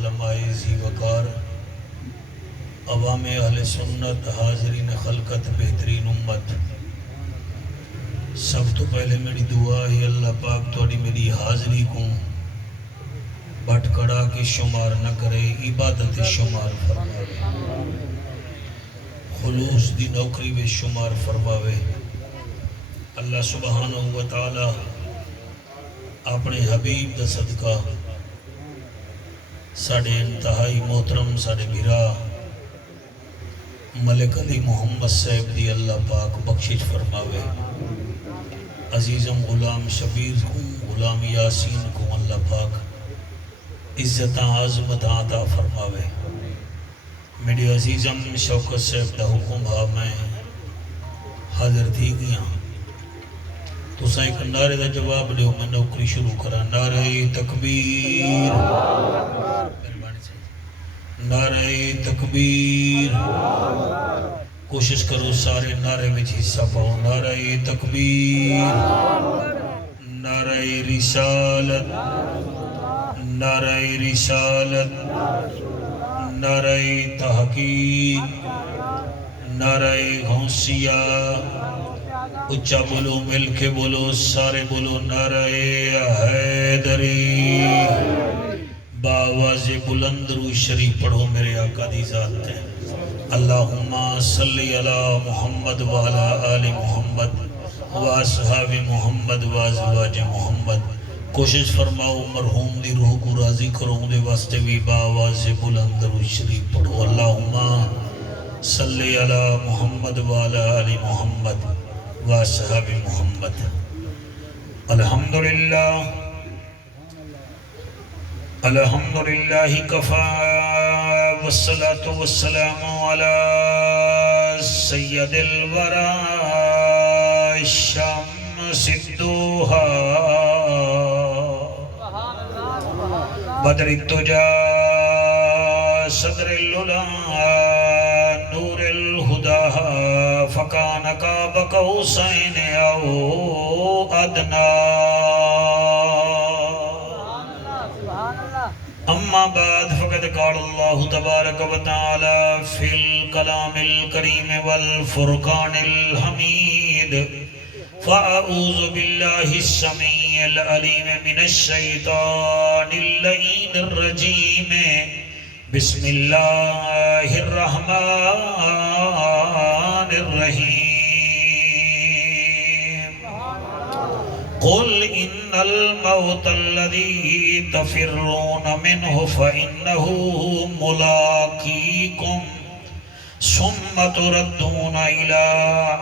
علماء ذی وقار، عوام اہل سنت، حاضرین خلقت، بہترین امت، سب تو پہلے میری دعا ہے اللہ پاک توڑی میری حاضری کو بٹ کڑا کے شمار نہ کرے، عبادت شمار فرماوے، خلوص دی نوکری میں شمار فرماوے۔ اللہ سبحانہ و تعالی اپنے حبیب دا صدقہ ساڑھے انتہائی محترم ساڑھے بھرا ملک علی محمد صاحب دی اللہ پاک بخشش فرماوے۔ عزیزم غلام شبیر کو، غلام یاسین کو اللہ پاک عزت عظمت عطا فرماوے۔ میری عزیزم شوکت صاحب دا حکم ہا میں حاضر تھی گیا تو سا ایک نعرے دا جواب لیو، میں نوکری شروع کرا۔ نعرہ تکبیر، نعرہ تکبیر، کوشش کرو سارے نعرے میں حصہ پاؤ۔ نعرہ تکبیر، نعرہ رسالت، نعرہ رسالت، نعرہ تحقیق، نعرہ غوثیہ، اچھا بولو، مل کے بولو، سارے بولو، نعرہ حیدری۔ باواز بلند رو شریف پڑھو میرے آقا دی ذات ہے۔ اللہم صلی علی محمد وعلا آل محمد واصحاب محمد وازواج محمد۔ کوشش فرماؤ مرحوم دی روح کو راضی کرو، دے واسطے بھی باواز بلند رو شریف پڑھو۔ اللہم صلی علی محمد وعلا آل محمد واصحاب محمد۔ الحمدللہ، الحمدللہ کفا والصلاة والسلام علی سید الورا الشمس الدوحا بدر التجا صدر العلا نور الہدا فکان قاب قوسین او ادنا۔ اما بعد فقد قال اللہ تبارک و تعالی فی الکلام الکریم والفرقان الحمید فاعوذ باللہ السمیع العلیم من الشیطان اللعین الرجیم بسم اللہ الرحمن الرحیم۔ قل ان الموت الذي تفرون منه فإنه ملاقيكم ثم تردون إلى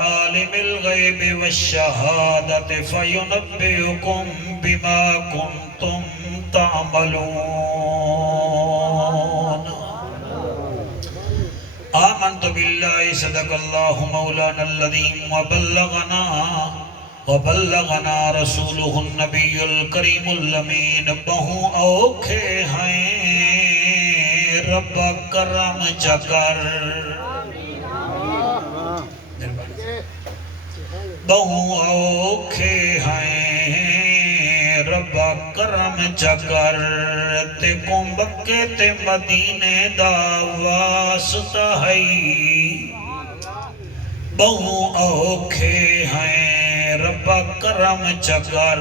عالم الغيب والشهادة فينبئكم بما كنتم تعملون۔ آمنت بالله صدق الله مولانا العظيم وبلغنا رسوله النبی الکریم الامین۔ بہو اوکھے ہیں رب کرم چکر، بہو اوکھے ہیں رب کرم چکر، تے کمبکے تے مدینے دا واسطہ ہے، بہو اوکھے ہیں رب کرم چکر،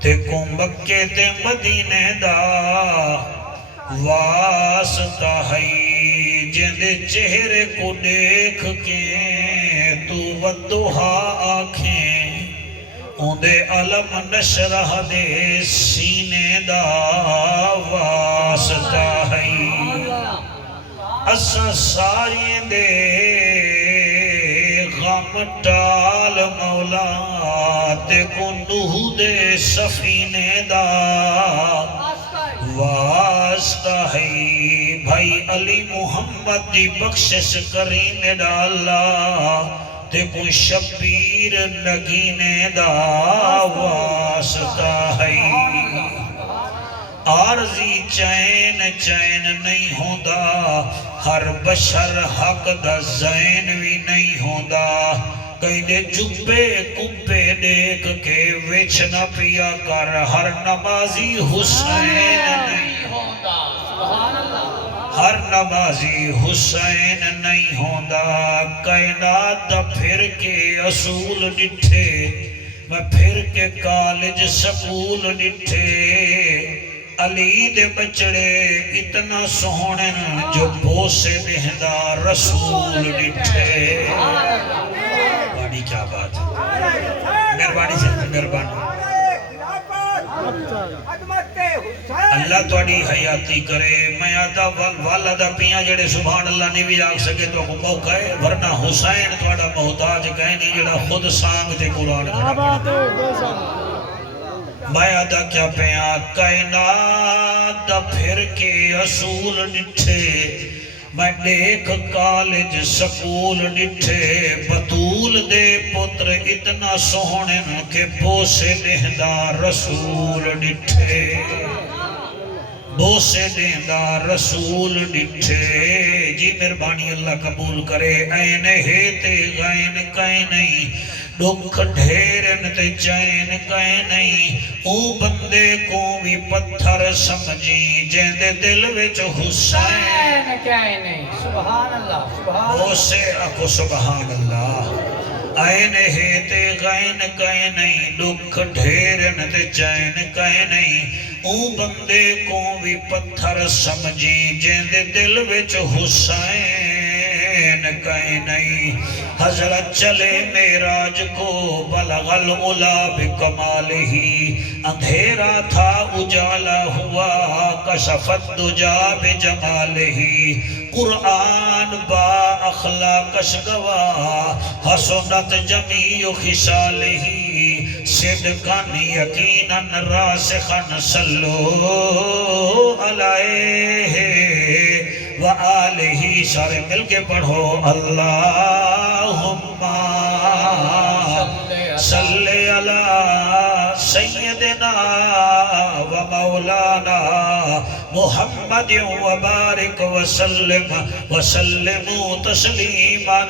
تے کو مکے تے مدینے دا واسطہ ہے، جندے چہرے کو دیکھ کے تو ودوہا آنکھیں، اندے علم نشرہ دے سینے دا واسطہ ہے۔ اسا ساری دے غم ٹال مولا، تے کو نوح دے سفینے دا واسطہ ہے، بھائی علی محمد دی بخشش کریم ڈالا، تے کو شبیر نگینے دا واسطہ ہے۔ عارضی چین چین نہیں ہوندہ، ہر بشر حق دا زین بھی نہیں ہوندہ، کئی دے جبے کبے دیکھ کے وچ نہ پیا کر، ہر نمازی حسین نہیں ہوندہ۔ ہر نمازی حسین نہیں ہوندا کائنات دا پھر کے اصول ڈٹھے میں پھر کے کالج سکول ڈٹھے علی دے بچڑے اتنا سوہنن جو بوسے دہندا رسول ڈٹھے بڑی کیا بات مہربانی سے مہربانی اللہ توڑی حیاتی کرے میں آدھا والدہ پیاں جڑے سبحان اللہ نہیں بھی آگ سکے تو کو موقع ہے ورنہ حسین توڑا محتاج کہیں نہیں جڑا خود سانگ تے قرآن کھڑا پڑھا میں آدھا کیا پیاں کائنات دا پھر کے اصول ڈٹھے میں دیکھ کالج سکول ڈٹھے بطول دے پتر اتنا سوہنن کہ بوسے دہندا رسول ڈٹھے بوسے دہندا رسول ڈٹھے جی مہربانی اللہ قبول کرے این ہے تے غین کہیں نہیں دکھ ڈھیرن تے چین کہیں نہیں او بندے کو بھی پتھر سمجھی جین دے دل وچ حسین کہیں نہیں سبحان اللہ سبحان اللہ بوسے اکو سبحان اللہ این ہے تے غین کہیں نہیں دکھ ڈھیرن تے چین کہیں نہیں او بندے کو بھی پتھر سمجھی جین دے دل وچ حسین کہیں نہیں حضرت چلے معراج کو بلغ العلا بکمالہی اندھیرا تھا اجالا ہوا کشفت دجا بجمالہی قرآن با اخلاقش گواہ حسنت جمیع خصالہی صدقان یقیناً راسخاً صلو علیہ وآلہ سارے مل کے پڑھو اللہم صلی علی سیدنا و مولانا محمد و بارک وسلم تسلیما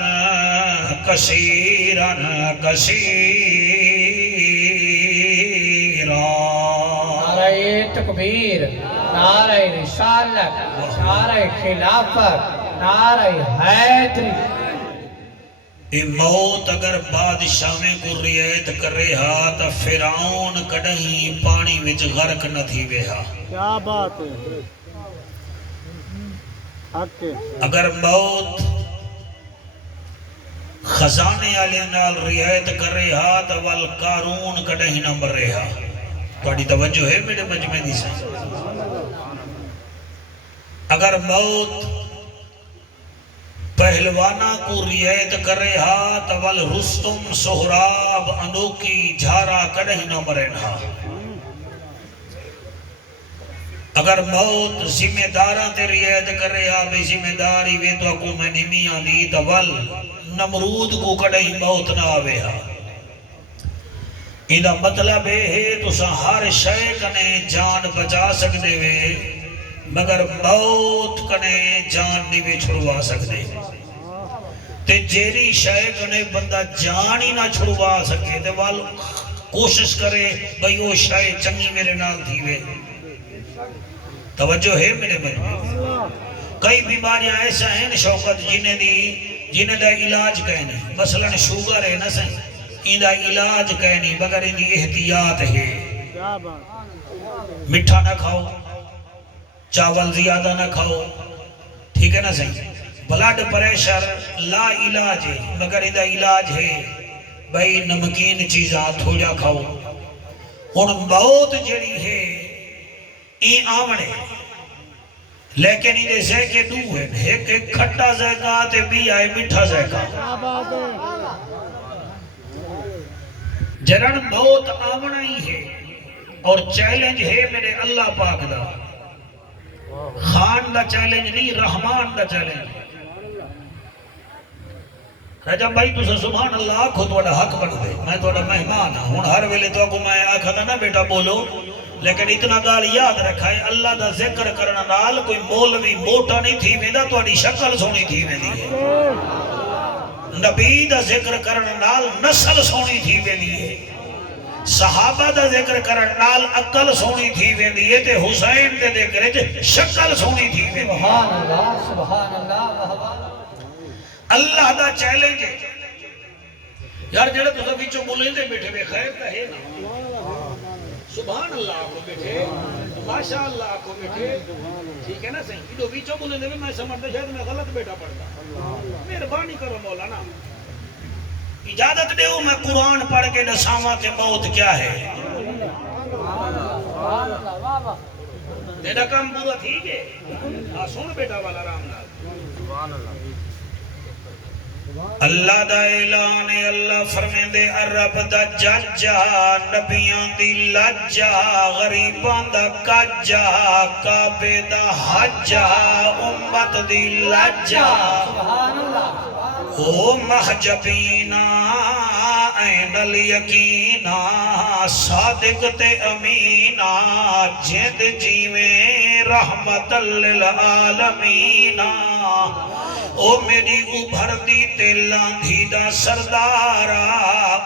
کثیرا نعرہ تکبیر نعرہ رسالت نعرہ خلافت نعرہ حیدری یہ موت اگر بادشاہیں کو رعایت کر رہا تا فرعون کڑہیں پانی وچ غرق نہ تھی ویہا کیا بات ہے حق ہے اگر موت خزانے آلے نال رعایت کر رہا تا والقارون کڑہیں نہ مر رہا توڑی توجہ ہے میرے مجمع دی سے اگر موت پہلوانا کو رعایت کر رہا تول رستم سہراب انوکی جھارا کڑہیں نہ مرنہا اگر موت ذمہ داراں تے رعایت کر رہا بے ذمہ داری وے تو اکو میں نمیاں دی تول نمرود کو کڑہیں موت نہ آوے ہا ایدہ مطلب ہے تو سا ہر شے کنے جان بچا سکتے وے مگر موت کنے جان نہیں بھی چھڑوا سکتے تے جیری شے کنے بندہ جان ہی نہ چھڑوا سکے تے وال کوشش کرے بھئی وہ شے چنگی میرے نال تھی وے توجہ ہے میرے مجمع کئی بیماریاں ایسا ہیں شوکت جنہیں دا علاج کہنے مثلا شوگر ہے نہ سہیں ان دا علاج کہنے مگر ان دی احتیاط ہے مٹھا نہ کھاؤ چاول زیادہ نہ کھاؤ ٹھیک ہے نا صحیح بلڈ پریشر لا علاج ہے مگر ادھا علاج ہے بھئی نمکین چیزاں تھوڑا کھاؤ ان موت جڑی ہے این آمنے لیکن ادھے زیکے دو ہیں ایک کھٹا زیکا تے بھی آئے مٹھا زیکا جرن موت آمنا ہی ہے اور چیلنج ہے میرے اللہ پاک دا خان دا چیلنج نہیں رحمان دا چیلنج رجب بھائی تو سبحان اللہ آکھو تو حق بن دے میں تو مہمان ہوں ہر ویلے تو کو میں آکھا تھا نا بیٹا بولو لیکن اتنا گال یاد رکھا ہے اللہ دا ذکر کرنا نال کوئی مولوی موٹا نہیں تھی ویدہ تو اڈی شکل سونی تھی ویدی ہے نبی دا ذکر کرنا نال نسل سونی تھی ویدی ہے صحابہ دا ذکر کرن نال عقل سونی تھی ویندی ہے تے حسین دے ذکر وچ شکل سونی تھی ویندی ہے سبحان اللہ واہ واہ اللہ دا چیلنج ہے یار جڑے تساں وچوں بولیندے بیٹھے وے خیر تے ہے نا سبحان اللہ کو بیٹھے ماشاءاللہ کو بیٹھے ٹھیک ہے نا صحیح جو وچوں بولیندے میں سمجھدا شاید میں غلط بیٹا پڑھدا مہربانی کرو مولانا اجازت دیو میں قرآن پڑھ کے دساواں کہ موت کیا ہے تیرا کام پورا ٹھیک ہے سن بیٹا والا رام نال اللہ دا اعلان ہے اللہ فرمیندے عرب دا ججا نبیاں دی لجا غریباں دا کجا کعبے دا حجا امت دی لجا سبحان اللہ او محجبینا این الیقینا صادق تے امینا جد جیویں رحمت للعالمینا او میری ابھر دی تے لاندھی دا سردارا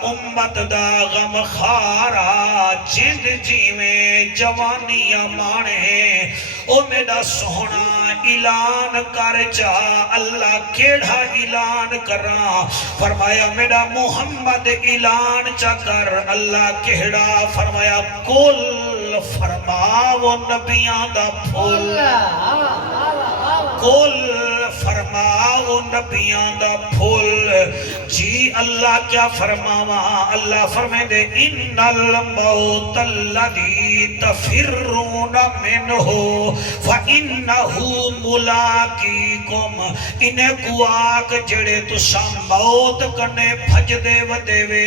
امت دا غم خارا جد جیویں جوانیاں مانے او میرا سونا اعلان کر جا اللہ کیڑا اعلان کرا فرمایا میرا محمد اعلان چا کر اللہ کیڑا فرمایا کل فرماو نبیان دا پھول کل فرماو نبیان دا پھول جی اللہ کیا فرماوا اللہ فرمائے دے ان الموت الذی تفرون منہ فإنہو ملاقیکم انہیں کو آگ جڑے تسا موت کنے بھج دے ودے وے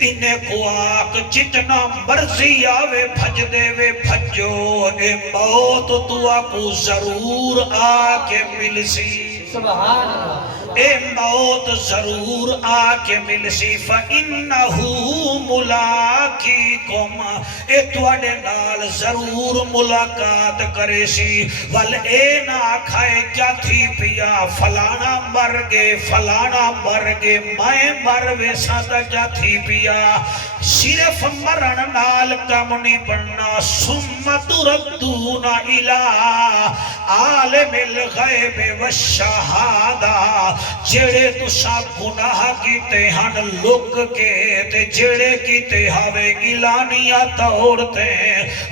انہیں کو آگ جتنا مرضی آوے بھج دے وے بھجو اے موت تو آکو ضرور آکے مل سی سبحان اللہ اے موت ضرور آکے مل سی فَإِنَّهُ مُلَاقِيكُمْ اے توڑے نال ضرور ملاقات کرے سی ول اے نہ کھائے کیا تھی پیا فلانا مر گے میں مر ویسا تا کیا تھی پیا صرف مرن نال کم نہیں بننا سمت ردون الہ عالم الغیب والشہادہ جڑے تسا گناہ کیتے ہن لک کے تے جڑے کیتے ہاوے اعلانیہ توڑتے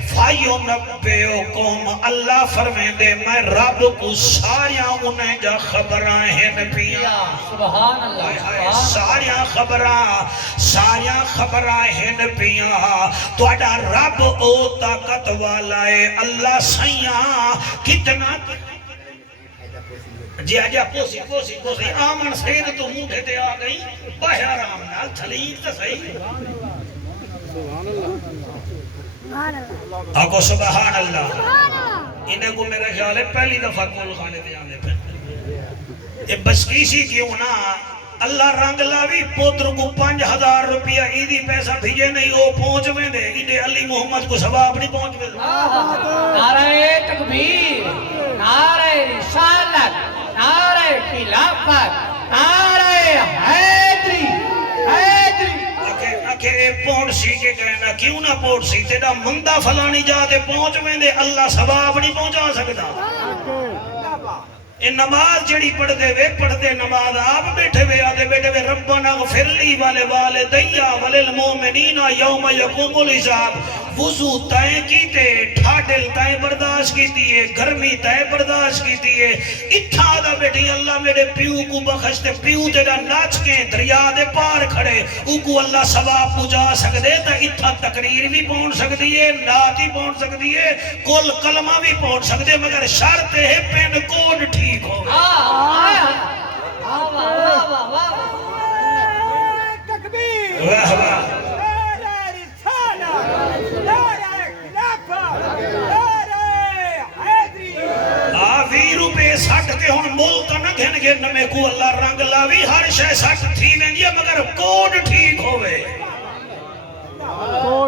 فائیو نبیو قوم اللہ فرمین دے میں رب کو ساریاں انہیں جا خبرائیں ہیں پیا سبحان اللہ ساریاں خبرائیں ہیں پیا تو اڈا رب او طاقت والا ہے اللہ سیاں کتنا جی آجا پوسی آمن سید تو موٹھے تے آ گئی باہر رام نال چھلید تا صحیح آگو سبحان اللہ انہیں کو میرا خیال ہے پہلی دفعہ کول خانے تے آنے پہ یہ بسکیسی کیوں نا اللہ رنگ لاوی پوتر کو 5000 روپیہ ایدی پیسہ بھیجے نہیں وہ پہنچ میں دے انہیں علی محمد کو ثواب نہیں پہنچ میں دے نعرہ تکبیر نعرہ رسالت نعرہ خلافت نعرہ حیدری کہ اے پہنچ سی کے کہنا کیوں نہ پہنچ سی تیرا مندہ فلانی جاتے پہنچ میں دے اللہ ثواب نہیں پہنچا سکتا اے نماز جڑی پڑھ دے نماز آپ بیٹھے وے آدھے بیٹھے وے ربنا غفر لی والدیا وللمومنین یوم یقوم الحساب وضو تائیں کیتے ٹھاڈل تائیں برداشت کیتی ہے گرمی تائیں برداشت کیتی ہے اتھا دا بیٹھی اللہ میرے پیو کو بخشتے پیو تیرا ناچ کے دریا دے پار کھڑے او کو اللہ ثواب پجا سکتے تا اتھا تقریر بھی پہنچ سکتی ہے نات بھی پہنچ سکتی ہے کل کلمہ بھی پہنچ سکتے مگر شرط ہے پین کوڈ ٹھیک ہو واہ واہ روپے سٹ کے ہون ملک نہ گھن گھن میں کو اللہ رنگ لاوی ہر شے سٹ تھی وینجی مگر کوڈ ٹھیک ہوئے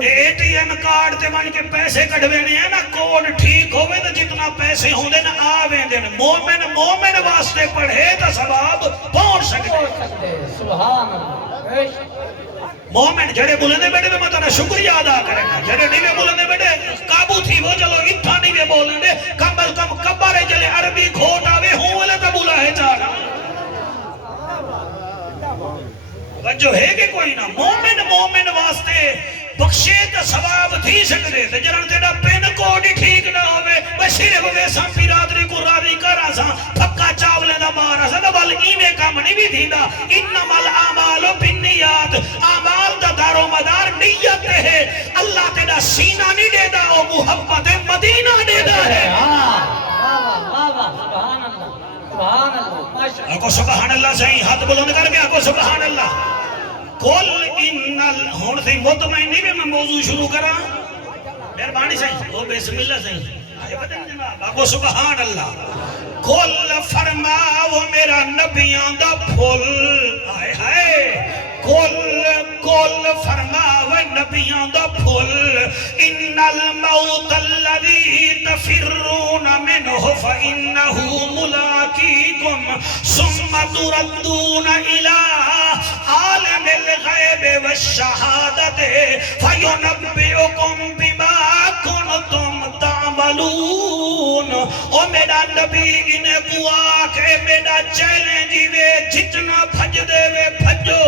اے ٹی ایم کارڈ تے ون کے پیسے کڑھوینے ہیں نا کوڈ ٹھیک ہوئے تو جتنا پیسے ہوں دے نا آویں دے مومن واسطے پڑھے تا ثواب پہنچ سکتے سبحان اللہ مومن جڑے بولنے بیٹے میں تارا شکریہ ادا کریں گا جڑے نہیں بولنے بیٹے قابو تھی وہ چلو اتھا نہیں بولنے کم از کم کبارے جلے عربی کھوٹ آوے ہوں والے تا بولا ہے چاہنا وجہ ہے کہ کوئی نہ مومن واسطے بخشے تا ثواب تھی سکتے تے جران تیڑا پین کوڈ ہی ٹھیک نہ ہوئے بشیر ویسا پیرادری کو راضی کر آسا پھکا چاولے دا مار آسا دا بل ایمیں کام نہیں بھی تھی دا انما الاعمال بالنیات اعمال دا دار و مدار نیت ہے اللہ تیڑا سینہ نہیں دے دا او محبت مدینہ دے دا ہے آکو سبحان اللہ صحیح ہاتھ بلند کر کے آکو سبحان اللہ قل ان ہون سے مطمئنی میں موضوع شروع کرا مہربانی صحیح وہ بسم اللہ صحیح آئے بدن جناب آکو سبحان اللہ قل فرماو میرا نبیان دا پھول آئے ہائے قل فرماو نبیان دا پھول ان الموت الذي تفرون منه فإنه ملاقيكم ثم تردون إلى عالم الغيب والشهادة فينبئكم بما كنتم تعملون او میرا نبی انہیں بوا کہ میرا چیلنجی وے جتنا بھج دے وے بھجو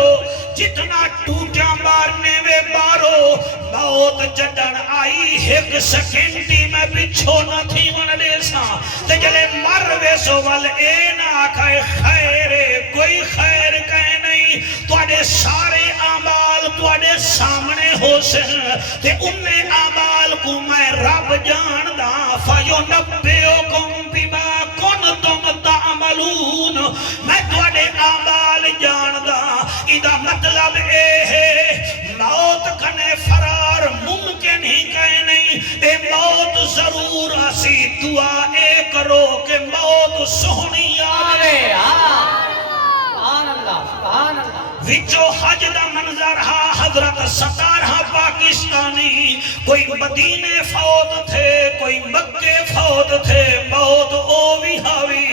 جتنا ٹوٹا مارنے وے مارو موت جڑن آئی ایک سیکنڈی میں بچھو نہ تھی من دیسا تے جلے مر وے سو ول اے نہ آکھائے خیر کوئی خیر کہے نہیں تواڈے سارے اعمال تواڈے سامنے ہو سن تے انہیں اعمال کو میں رب جاندا فَيُنَبِّئُكُم بِمَا كُنتُمْ تَعْمَلُونَ میں تواڈے اعمال جاندا ادا مطلب اے ہے موت کنے فرار ممکن ہی کہے نہیں اے موت ضرور آسی دعا اے کرو کہ موت سہنی آوے وچو حج دا منظر ہا حضرت 17 پاکستانی کوئی مدینے فوت تھے کوئی مکے فوت تھے موت او بھی ہاوی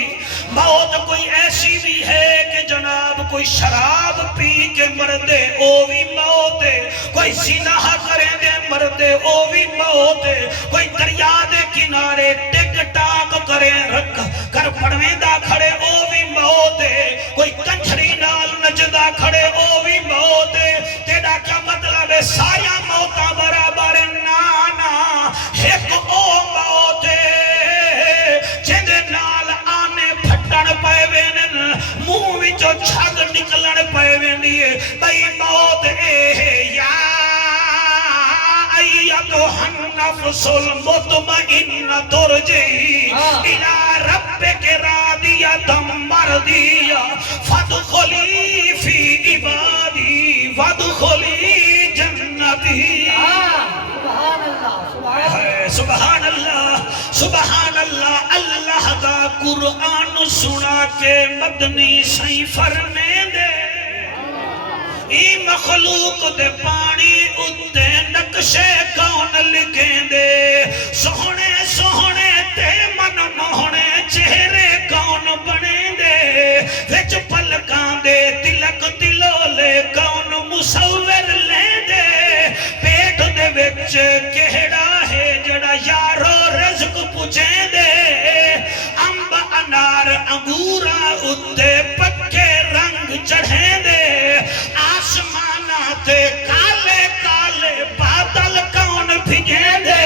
موت کوئی ایسی بھی ہے کہ جناب کوئی شراب پی کے مردے او بھی موت ہے کوئی زنا کریں دے مردے او بھی موت ہے کوئی دریا دے کنارے ٹک ٹاک کریں رکھ کر پڑویندہ کھڑے او بھی موت ہے کوئی کنجھری نال نجدہ کھڑے او بھی موت ہے تیرا کیا مطلب ہے سارا موتا برابر نانا ایک او موت ہے جندے نال آنے پھٹن پائے وینن منہ وچوں چھگ نکلن پائے ویندی ہے بھئی موت اے ہے یا ایتھا النفس المطمئنہ ترجعی الی ربک راضیۃ مرضیہ فادخلی فی عبادی وادخلی جنتی سبحان اللہ اللہ دا قرآن سنا کے مدنی سائیں فرمے دے ای مخلوق دے پانی اتے نقشے کون لکھیں دے سوہنے سوہنے تے من موہنے چہرے کون بنے دے وچ پلکان دے تلک تلولے کون مصور لے دے پیٹ دے وچ کہڑا ہے جڑا یارو رزق پوچھیں دے امب انار انگورا اتے پکے رنگ چڑھیں دے آسماناتے کالے کالے بادل کون بھیجیں دے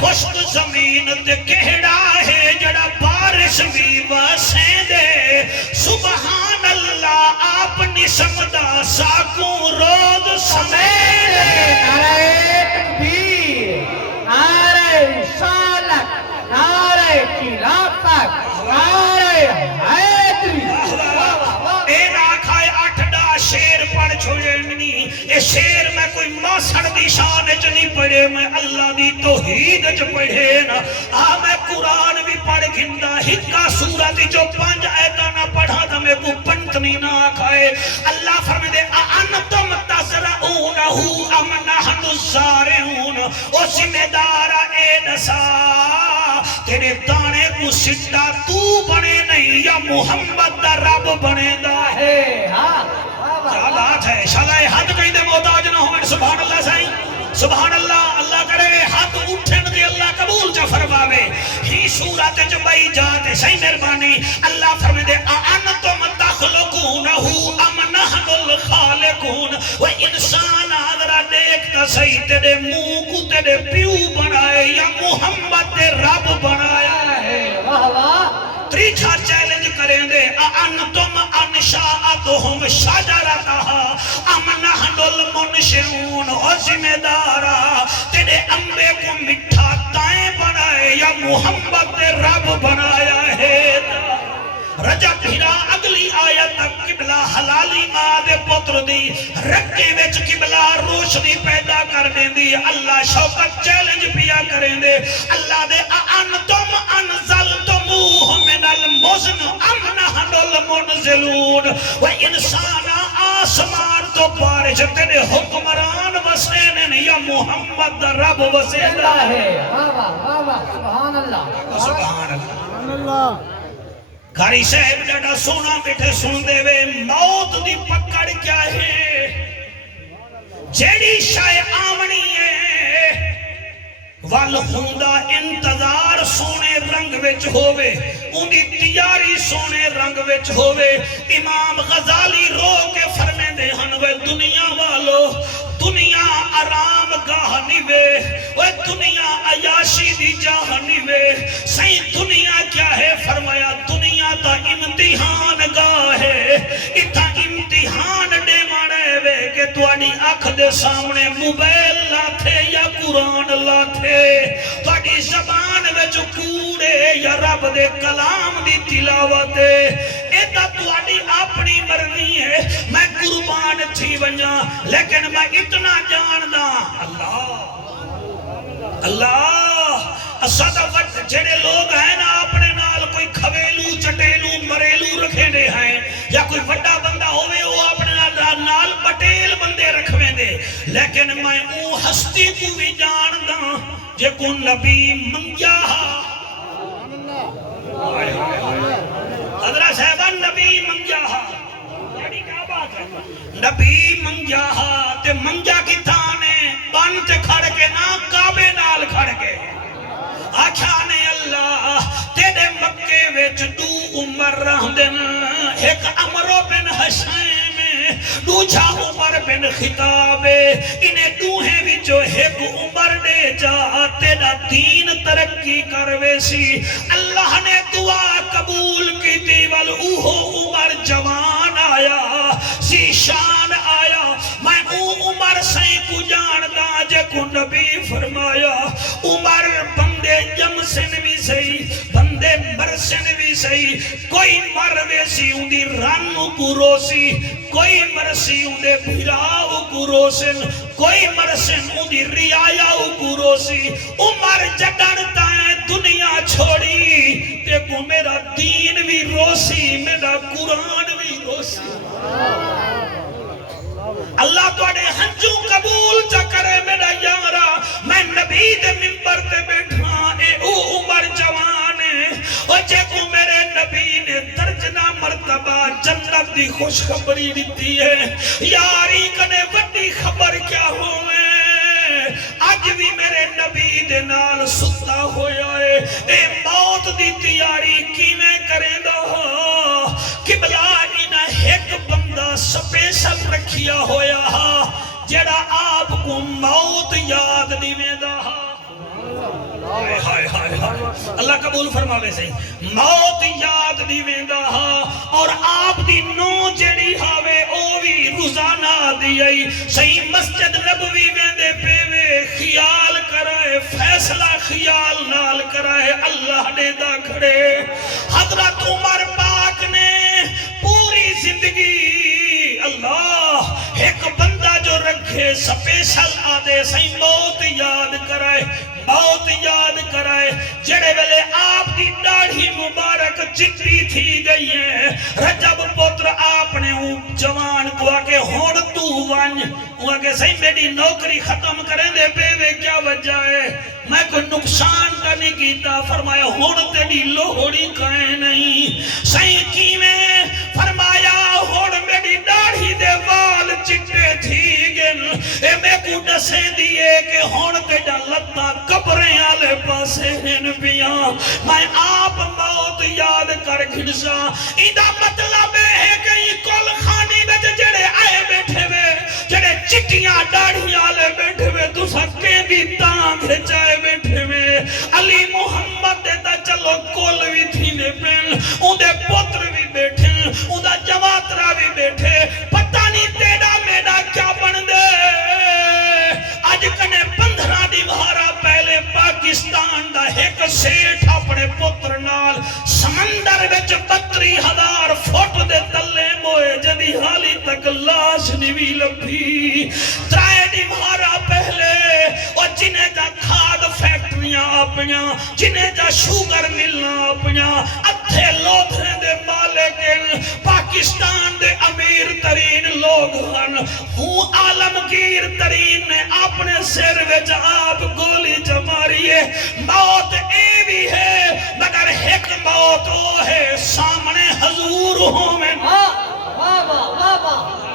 خشک زمین تے کہڑا ہے جڑا بارش بھی واسیں دے سبحان اللہ آپ نسمدہ ساکوں روز سمیرے نعرہ تکبیر نعرہ رسالت نعرہ خلافت نعرہ حیدری اے راکھائے 8 شیر پڑھ چھوڑنی اے شیر میں کوئی ماسڑ دی شان چ نہیں پڑھے میں اللہ دی توحید چ پڑھے نا میں قرآن بھی پڑھ گھندا ہکا سورت جو 5 آیتاں نہ پڑھا تھا میں کو پنتنی نہ کھائے اللہ فرمائے دے انتم تزرعونہ ام نحن الزارعون او ذمہ دار اے دسا تیرے دانے کو سٹا تو بنے نہیں یا محمد دا رب بنے دا ہے کیا بات ہے شالہ حد کہیں دے محتاج سبحان اللہ سائیں سبحان اللہ اللہ کرے ہاتھ اٹھن دے اللہ قبول چا فرماوے ہی سورت جبائی جاتے صحیح مہربانی اللہ فرمے دے اَأَنْتُمْ تَخْلُقُونَهُ أَمْ نَحْنُ الْخَالِقُونَ وہ انسان آدھرا دیکھتا صحیح تیرے منہ کو تیرے پیو بنائے یا محمد تے رب بنایا ہے واہ واہ تریچھا چیلنج کریں دے اَأَنْتُمْ أَنْشَأَتُهُمْ شَجَرَتَهَا أَمْ نَحْنُ الْمُنْشِئُونَ او ذمہ دارا تیرے امبے کو مٹھا تائیں بنائے یا محمد تے رب بنایا ہے رجب ہیرا اگلی آیت تک قبلہ حلالی ماں دے پتر دی رکے وچ قبلہ روشنی پیدا کر دیں دی اللہ شوقت چیلنج پیا کریں دے اللہ دے اَأَنْتُمْ أَنزَلْتُمُوهُ مِنَ الْمُزْنِ أَمْ نَحْنُ الْمُنْزِلُونَ وہ انسان آسمان تو بارش تیرے حکمران وسینن یا محمد رب وسین ہے واہ واہ واہ واہ سبحان اللہ سبحان اللہ سبحان اللہ گھری صاحب جڑا سونا بیٹھے سن دے وے موت دی پکڑ کیا ہے جیڑی شائع آمنی ہے والہوندہ انتظار سونے رنگ وچ ہووے ان دی تیاری سونے رنگ وچ ہووے امام غزالی رو کے فرمے دے ہنوے دنیا والو دنیا آرام گاہ نیوے وہ دنیا عیاشی دی جاہ نیوے سہی دنیا کیا ہے فرمایا دنیا تا امتحان گاہ ہے اتھا امتحان دے مانے وے کہ توانی اکھ دے سامنے موبائل لاتے یا قرآن لاتے توانی زبان میں جو کوڑے یا رب دے کلام دی تلاوت ایتا توانی اپنی مرضی ہے میں قربان تھی ونجا لیکن میں اتنا جاندہ اللہ اسادہ وقت جڑے لوگ ہیں نا اپنے نال کوئی کھویلو چٹیلو مریلو رکھے دے ہیں یا کوئی وڈا بندہ ہوئے وہ اپنے نال پٹیل بندے رکھویں دے لیکن میں او ہستی کو بھی جاندہ جے کو نبی منگیا حضرت صاحبان نبی منگیا نبی منگیا تے منگیا کی تانے بان تے کھڑ کے نا کعبے نال کھڑ کے آکھا نے اللہ تیرے مکے ویچ دو عمر رہندن ایک عمرو بن حسین دوجھا عمر بن خطاب انہیں دوہیں وچو ایک عمر دے جا تیرا دین ترقی کروے سی اللہ نے دعا قبول کی دیوال اوہو عمر جوان آیا سی شان آیا میں او عمر سائیں کو جاندہ جے کو نبی فرمایا عمر بندے جم سن بھی سہی بندے مر سن بھی سہی کوئی مروے سی ان دی رنو کو روسی کوئی مرسی ان دے بھیراؤ کو روسن کوئی مرسن ان دی ریایاؤ کو روسی عمر جڑتا ہے دنیا چھوڑی دیکھو میرا دین بھی روسی میرا قرآن بھی روسی اللہ تو اڑے ہنجو قبول چا کرے میرا یارا میں نبی دے ممبر تے بیٹھا اے او عمر جوانے اور جے کو میرے نبی نے درجنہ مرتبہ جنت دی خوش خبری دیتی ہے یاری کنے وڈی خبر کیا ہوئے آج بھی میرے نبی دے نال ستا ہویا ہے اے موت دی تیاری کی میں کریں دو قبلہ انہ ایک بندہ سپیشل رکھیا ہویا جڑا آپ کو موت یاد نہیں دا اللہ قبول فرماوے سے موت یاد دی ویندا اور آپ دی نو جڑی ہاوے او بھی روزانہ دی آئی صحیح مسجد نبوی ویندے پیوے خیال کرائے فیصلہ خیال نال کرائے اللہ نے دا کھڑے حضرت عمر پاک نے پوری زندگی اللہ ایک بندہ جو رکھے سپیشل آدھے صحیح موت یاد کرائے موت یاد کرائے جڑے ویلے آپ دی داڑھی مبارک چٹی تھی گئی ہے رجب پتر آپ نے جوان کو آکے ہون تو ونج وہ آکے صحیح میری نوکری ختم کریں دے پیوے کیا وجہ ہے میں کوئی نقصان کا نہیں کیتا فرمایا ہون تیری لوہڑی کائیں نہیں صحیح کی میں فرمایا ہون میری داڑھی دے وال چٹے تھی گن اے میں دسے دیے کہ ہون تیڈا لتاں قبریں آلے پاسے ہن بیاں میں آپ موت یاد کر گھنسا ایدہ مطلب ہے کہ یہ کل خانی میں جڑے آئے بیٹھے وے جڑے چٹیاں ڈاڑیاں آلے بیٹھے وے تو سکے بھی تانگ چائے بیٹھے وے علی محمد دے تا چلو کول بھی تھی نے پین ان دے پتر بھی بیٹھے ان دا جواترہ بھی بیٹھے پتہ نہیں تیڑا میڈا کیا بن دے آج کنے 15 دیوارہ پہلے پاکستان دا ایک سیٹھ اپنے پتر نال سمندر وچ 32,000 فٹ دے تلے موئے جدی حالی تک لاش نیوی لبھی 3 دیوارہ پہلے اور جنہیں جا کھاد فیکٹریاں اپنیاں جنہیں جا شوگر ملنا اپنیاں اتھے لودھے دے مالکن پاکستان دے امیر ترین لوگ ہن ہوں عالمگیر ترین نے اپنے سر وچ آپ گولی جماری ہے موت اے بھی ہے مگر ایک موت وہ ہے سامنے حضور ہوں میں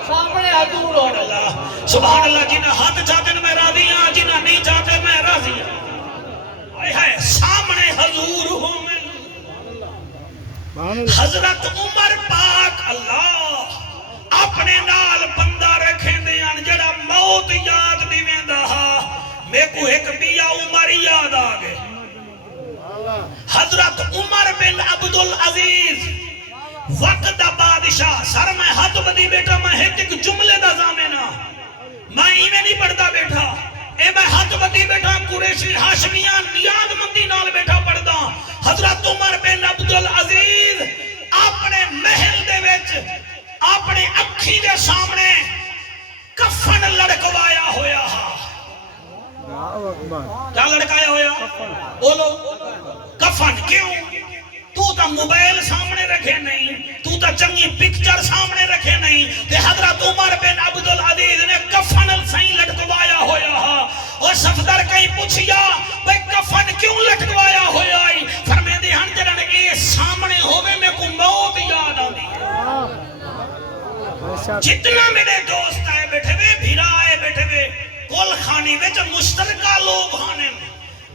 سامنے حضور ہو اللہ سبحان اللہ جنہ ہاتھ چاہتے میں راضی ہاں جنہ نہیں چاہتے میں راضی ہاں سامنے حضور ہوں میں حضرت عمر پاک اللہ اپنے نال بندہ رکھیں دیان جڑا موت یاد دیویں دہا میں کو ایک بیا عمر یاد آگے حضرت عمر بن عبدالعزیز وقت دا بادشاہ سر میں ہاتھ بدی بیٹا میں ایک جملے دا زامنہ میں ایمیں نہیں پڑھتا بیٹھا اے میں ہاتھ بدی بیٹھا قریشی ہاشمیان نیاد مندی نال بیٹھا پڑھتا حضرت عمر بن عبدالعزیز اپنے محل دے وچ اپنے اکھی دے سامنے کفن لڑکوایا ہویا ہا کیا لڑکایا ہویا بولو کفن کیوں تو تا موبائل سامنے رکھے نہیں تو تا چنگی پکچر سامنے رکھے نہیں تے حضرت عمر بن عبدالعزیز نے کفن سائیں لٹکوایا ہویا ہا اور صفدر کہیں پوچھیا بھئی کفن کیوں لٹکوایا ہویا ہی فرمے دے ہن جنن اے سامنے ہوئے میں کو موت یاد آدھی جتنا میرے دوست آئے بیٹھے وے بھیرا آئے بیٹھے وے کول خانی وچ مشترکہ لوگ ہانے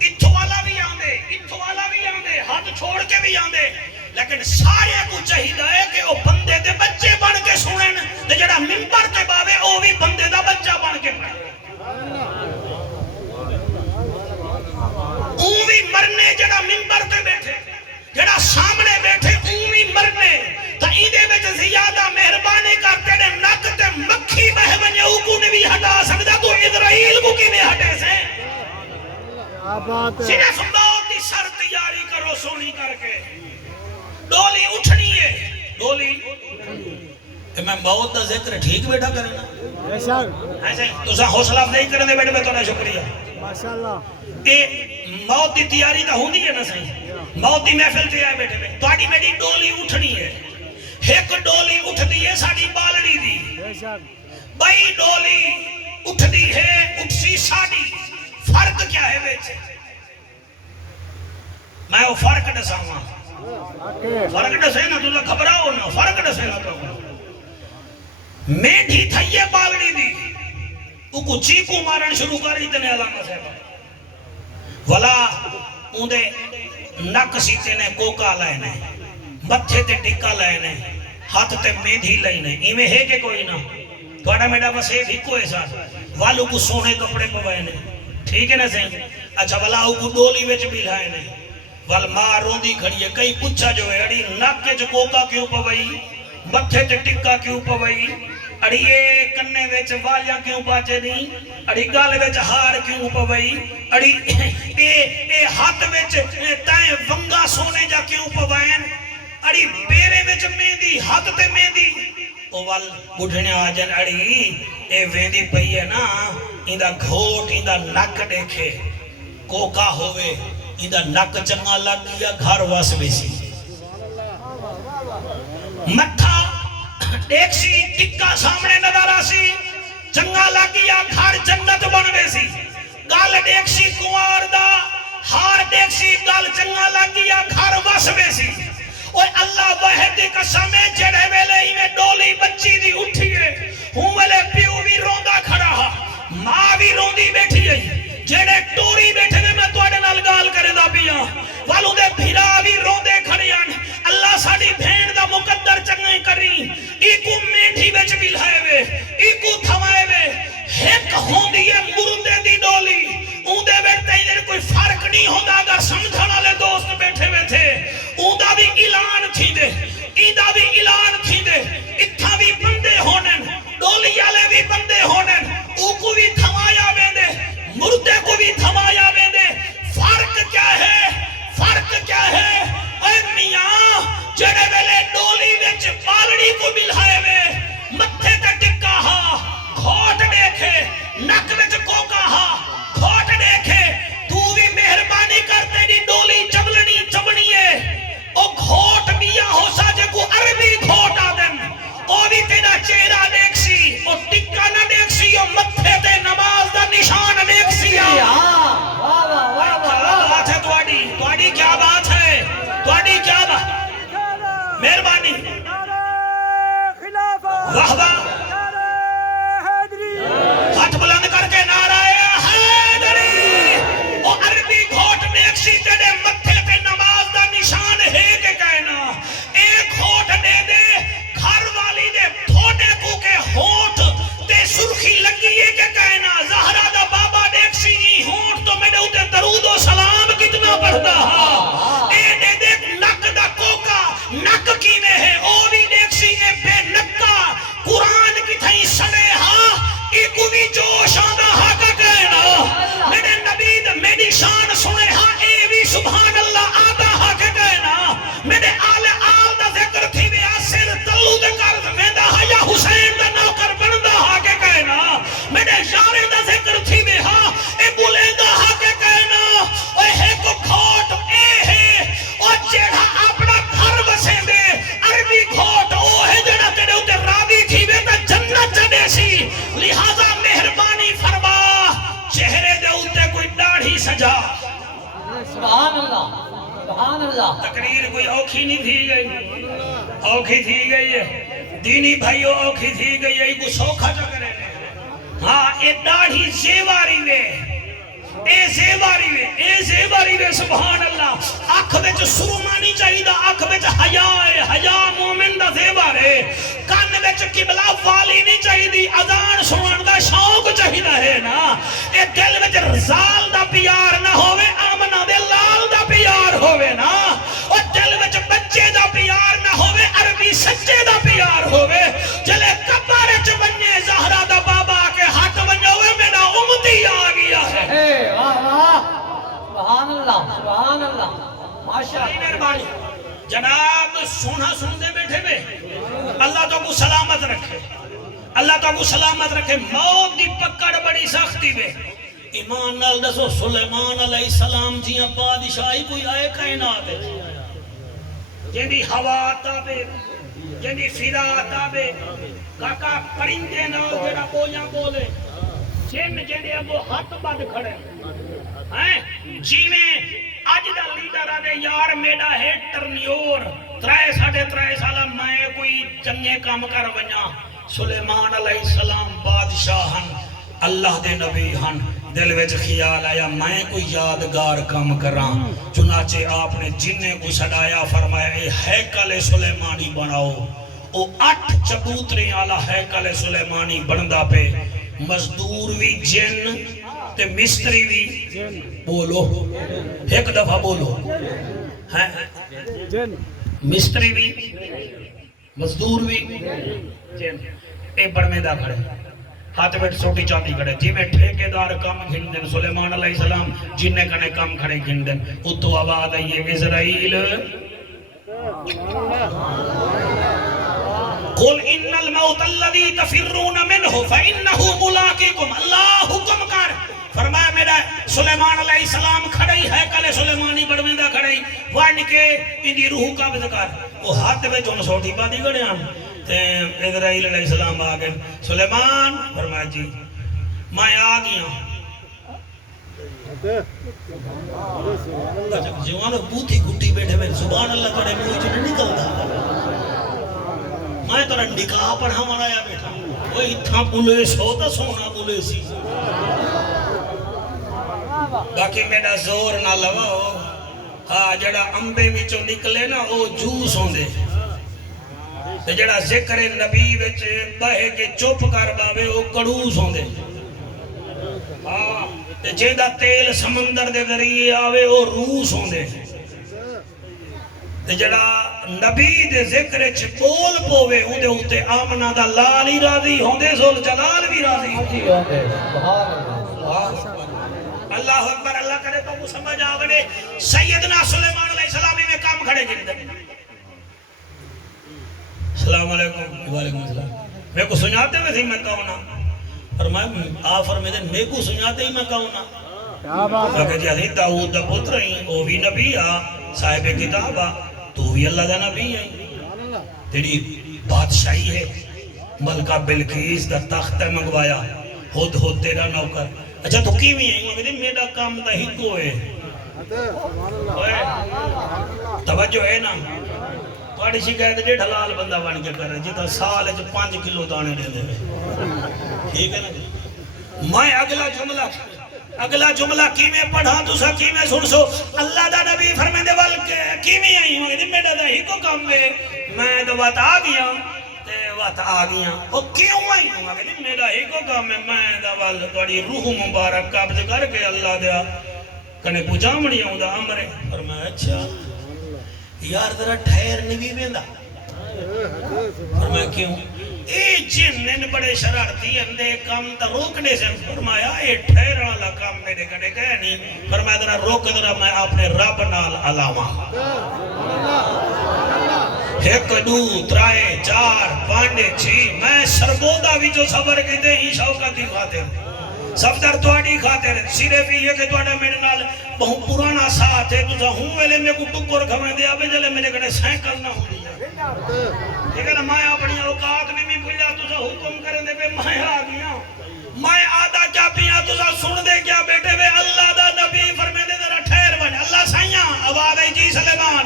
اتھو والا بھی آندے ہاتھ چھوڑ کے بھی آندے لیکن سارے کو چاہیے ہے کہ وہ بندے دے بچے بن کے سنن تے جڑا منبر تے باوے وہ بھی بندے دا بچہ بن کے پڑھے اون بھی مرنے جڑا منبر تے بیٹھے جڑا سامنے بیٹھے اون بھی مرنے تا ایدے وچ زیادہ مہربانی کرتے نے نک تے مکھی بہ ونجے او کو نہیں ہٹا سکدا تو اسرائیل کو کیویں ہٹے سے صرف موت دی سر تیاری کرو سونی کر کے ڈولی اٹھنی ہے ڈولی میں موت دا ذکر ٹھیک بیٹھا کرنا ایسا ہی تو سا حوصلہ افزائی کرنے بیٹھے میں تو نہ شکریہ اے موت دی تیاری دا ہوندی ہے نا صحیح موت دی محفل تے آئے بیٹھے میں تواڈی میری ڈولی اٹھنی ہے ایک ڈولی اٹھدی ہے ساڈی بالڑی دی بئی ڈولی اٹھدی ہے اٹھسی ساڈی فرق کیا ہے بیچے میں وہ فرق دسا ہوں فرق دسے نا تو گھبراؤ نا فرق دسے نا تو میڈھی تھئیے بالڑی دی تو کو چیکو مارن شروع کر اتنے علامہ صاحب ولا اندے نک سیتے نے کوکا لائے نے متھے تے ٹکا لائے نے ہاتھ تے میڈھی لائے نے ایمیں ہے کہ کوئی نا توڑا میڈا بس ایک ہی کوئی ساتھ والو کو سونے کپڑے پوائے نے ٹھیک ہے نا صحیح اچھا ولاؤ کو ڈولی ویچ بھی لائے نے وال ماں روندی کھڑی ہے کئی پچھا جو ہے اڑی نک کے جو کوکا کیوں پوائی متھے تے ٹکا کیوں پوائی اڑی یہ کنے ویچ والیاں کیوں پاچے نہیں اڑی گال ویچ ہار کیوں پوائی اڑی اے ہاتھ ویچ تائیں ونگا سونے جا کیوں پوائیں اڑی پیرے ویچ میندی ہاتھ تے میندی اوال بڑھنے آجن اڑی اے ویندی پئی ہے نا ایندہ گھوٹ ایندہ نک دیکھے کوکا ہوئے ایندہ نک چنگا لگ گیا گھر واس بیسی متھا ایک سی ٹکا سامنے نظر آسی چنگا لگ گیا گھر جنت بن بیسی گال ایک سی کنوار دا ہار ایک سی گال چنگا لگ گیا گھر واس بیسی اور اللہ واحد دی قسم ہے جڑے ویلے ہی میں ڈولی بچی دی اٹھی ہے ہوں ویلے پیو بھی روندا کھڑا ہا ماں بھی روندی بیٹھی ہے جڑے ٹوری بیٹھے نے میں تواڈے نال گال کردا پیاں والو دے بھرا بھی روندے کھڑے ہن اللہ ساڈی بہن دا مقدر چنگے کری ایکو میٹھی وچ بھی لائے وے ایکو تھوائے وے ایک ہوندی ہے مردے دی ڈولی اون دے وچ تے کوئی فرق نہیں ہوندا اگر سمجھن والے دوست بیٹھے ہوئے تھے اون دا بھی اعلان تھی دے ایندا بھی اعلان تھی دے اتھا بھی بندے ہونن ڈولی والے بھی بندے ہونن او کو بھی تھوایا ویندے مردے کو بھی تھوایا ویندے فرق کیا ہے فرق کیا ہے اے میاں جڑے ویلے ڈولی وچ پالڑی کو ملائے وے متھے تے ٹکا ہا کھوٹ دیکھے نک وچ کوکا ہا کھوٹ دیکھے تو بھی مہربانی کر تیری ڈولی چبلنی چبنی ہے او کھوٹ میاں ہو سا جے کو عربی کھوٹ آدن او بھی تیرا چہرہ دیکھ سی او ٹکا نہ دیکھ سی او متھے تے نماز دا نشان دیکھ سی تواڈی کیا بات ہے تواڈی کیا بات مہربانی واہ واہ ہاتھ بلند کر کے نعرہ حیدری او عربی گھوٹ دیکھ سی تیرے متھے تے نماز دا نشان ہے کہ کہنا ایک گھوٹ دے دے گھر والی دے تھوڑے کو کے ہونٹ تے سرخی لگی ہے کہ کہنا زہرا دا بابا دیکھ سی ہونٹ تو میرے اوتے درود و سلام کتنا پڑھتا ہاں اے دے دیکھ نک دا کوکا نک کیویں ہے او بھی دیکھ سی اے بے نکا قرآن کی تھئی سڑے ہاں ایکو بھی جوش آندا ہاں کا کہنا میرے نبی دا میری شان سنے ہاں اے بھی سبحان اللہ آدھا ہاں کا کہنا میرے آل دا ذکر تھی بے آسر تلو دے کر ویندہ ہاں یا حسین دا نوکر بندہ ہاں کے کہنا میرے یارے دا ذکر تھی بے ہاں اے بولیندہ ہاں کے کہنا اے ہے کو کھوٹ اے ہے او جیڑا اپنا گھر بسے دے عربی کھوٹ او ہے جیڑا تیرے ہوتے راضی تھی بے تا جنت چڑے سی لہذا مہربانی فرما چہرے دے ہوتے کوئی داڑھی سجا سبحان اللہ سبحان اللہ تقریر کوئی اوکھی نہیں تھی گئی اوکھی تھی گئی ہے دینی بھائیو اوکھی تھی گئی ہے کو سوکھا جو کرے ہاں اے داڑھی زیواری وے اے زیواری وے سبحان اللہ آنکھ وچ سرما نہیں چاہیدا آنکھ وچ حیا ہے حیا مومن دا زیور ہے کان وچ قبلہ والی نہیں چاہیدی اذان سنن دا شوق چاہیدا ہے نا اے دل وچ رزال دا پیار نہ ہوے آمنہ دے لال دا پیار ہوے نا او دل وچ بچے دا پیار نہ ہوے عربی سچے دا پیار ہوے جلے قبر وچ بننے زہرا دا بابا کے ہاتھ ونجوے میرا امتی آ گیا ہے واہ واہ سبحان اللہ مہربانی جناب سونا سن دے بیٹھے بے اللہ تو کو سلامت رکھے اللہ تو کو سلامت رکھے موت دی پکڑ بڑی سختی بے ایمان نال دسو سلیمان علیہ السلام جیاں بادشاہی کوئی آئے کائنات ہے جیدی ہوا تابے جیدی فضا تابے کاکا پرندے نال جڑا بولیاں بولے جن جڑے وہ ہاتھ بد کھڑے ہیں جی میں اج دا لیڈر آدھے یار میڈا ہے ٹرنیور 3.5 سالہ میں کوئی چنگے کام کر ونیا سلیمان علیہ السلام بادشاہ ہن اللہ دے نبی ہن دل وچ خیال آیا میں کوئی یادگار کام کراں چنانچہ آپ نے جننے کو سڈایا فرمایا اے ہیکل سلیمانی بناؤ او 8 چبوترے والا ہیکل سلیمانی بندا پہ مزدور بھی جن تے مستری بھی بولو ایک دفعہ بولو مستری بھی مزدور بھی جن اے بڑھنے دا کھڑے ہاتھ میں سوٹی چاندی کھڑے جی میں ٹھیکیدار کام گھن دن سلیمان علیہ السلام جننے کنے کام کھڑے گھن دن اتو آباد آئیے اسرائیل قل ان الموت الذي تفرون منه فانه ملاقيكم اللہ حکم کر فرمایا میرا سلیمان علیہ السلام کھڑی ہے کل سلیمانی بڑویندہ کھڑی وان کے اندی روح قابض کر وہ ہاتھ میں جو سوٹی بادی گڑے ہم تے اسرائیل علیہ السلام آگئے سلیمان فرمایا جی میں آ گیا جوانو بوتھی گھٹی بیٹھے میں سبحان اللہ توڑے منہ چ نہیں نکلدا میں تو نکاح پڑھا منایا بیٹھا وہ اتھا پولیس ہو تو سونا پولیس ہی باقی میرا زور نہ لواؤ ہاں جڑا امبے وچوں نکلے نا وہ جوس ہوندے تے جڑا ذکر نبی وچ بہے کے چپ کر باوے وہ کڑوس ہوندے ہاں تے جیدا تیل سمندر دے ذریعے آوے وہ روس ہوندے تے جڑا نبی دے ذکر چ بول پوے اودے اوتے آمنہ دا لال ہی راضی ہوندے ذوال جلال بھی راضی ہوندے اللہ اکبر اللہ کرے تو وہ سمجھ آوے سیدنا سلیمان علیہ السلام میں کام کھڑے گئے السلام علیکم وعلیکم السلام میں کو سناتے ہوئے تھی میں کہوں فرمایا آفر میں دن میں کو سناتے ہی میں کہوں کیا بات ہے کہ جی حضرت داؤد دا پتر ہی وہ بھی نبی آ صاحب کتاب آ تو بھی اللہ دا نبی ہے تیری بادشاہی ہے ملکہ بلقیس دا تخت منگوایا خود تیرا نوکر اچھا تو کی بھی ہے میرا کام دا ہی کو ہے توجہ ہے نا پاڑی شکایت ڈیڑھ حلال بندہ بن کے کر رہے جتا سال 5 کلو دانے دے دے ٹھیک ہے نا میں اگلا جملہ کی میں پڑھا تو سا کی میں سن سو اللہ دا نبی فرمائے دے وال کی میں آئی ہوں میرا دا ہی کو کام ہے میں دا وات آ گیا وات آ گیا وہ کیوں آئی ہوں میرا ہی کو کام ہے میں دا وال بڑی روح مبارک قابض کر کے اللہ دیا کنے پوچھا مڑی ہوں دا عمرے فرمایا اچھا یار ذرا ٹھہر نہیں ویندا فرمایا کیوں اے جن بڑے شرارتی اندے کام تا روکنے سے فرمایا اے ٹھہر والا کام میرے کنے گئے نہیں فرمایا ذرا روک ذرا میں اپنے رب نال علاوہ ایک دو ترائے چار پانڈے چھ میں سربودہ بھی جو سفر کہتے ہی شوقت دی خاطر صفدر توڑی خاطر صرف یہ کہ توڑا میرے نال بہت پرانا ساتھ ہے تو ہوں ویلے میں کو ٹکر کھویں دیا بے جلے میرے کنے سائیکل نہ ہو دیا ٹھیک ہے نا میں اپنی اوقات میں بھی بھولیا تو حکم کریں دے بے میں آ گیا میں آدھا کیا پیا تو سن دے کیا بیٹے بے اللہ دا نبی فرمے دے ذرا ٹھہر بنے اللہ سائیاں آواز ہے جی سلیمان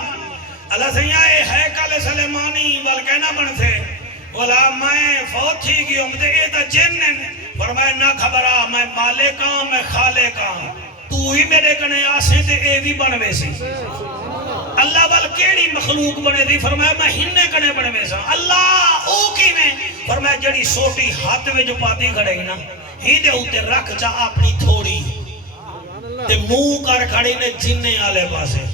اللہ سیاں اے ہیکل سلیمانی والکینہ بن تھے بولا میں فوت تھی گی ہوں اے تا جنن فرمائے نہ گھبرا میں مالک ہاں میں خالق ہاں تو ہی میرے کنے آسے تے اے بھی بنوے سی اللہ وال کیڑی مخلوق بنے دی فرمایا میں ہننے کنے بنوے سا اللہ او کی میں فرمایا جڑی سوٹی ہاتھ میں جو پاتی کھڑے ہی نا ہی دے ہوتے رکھ جا اپنی تھوڑی تے منہ کر کھڑی نے جننے آلے پاسے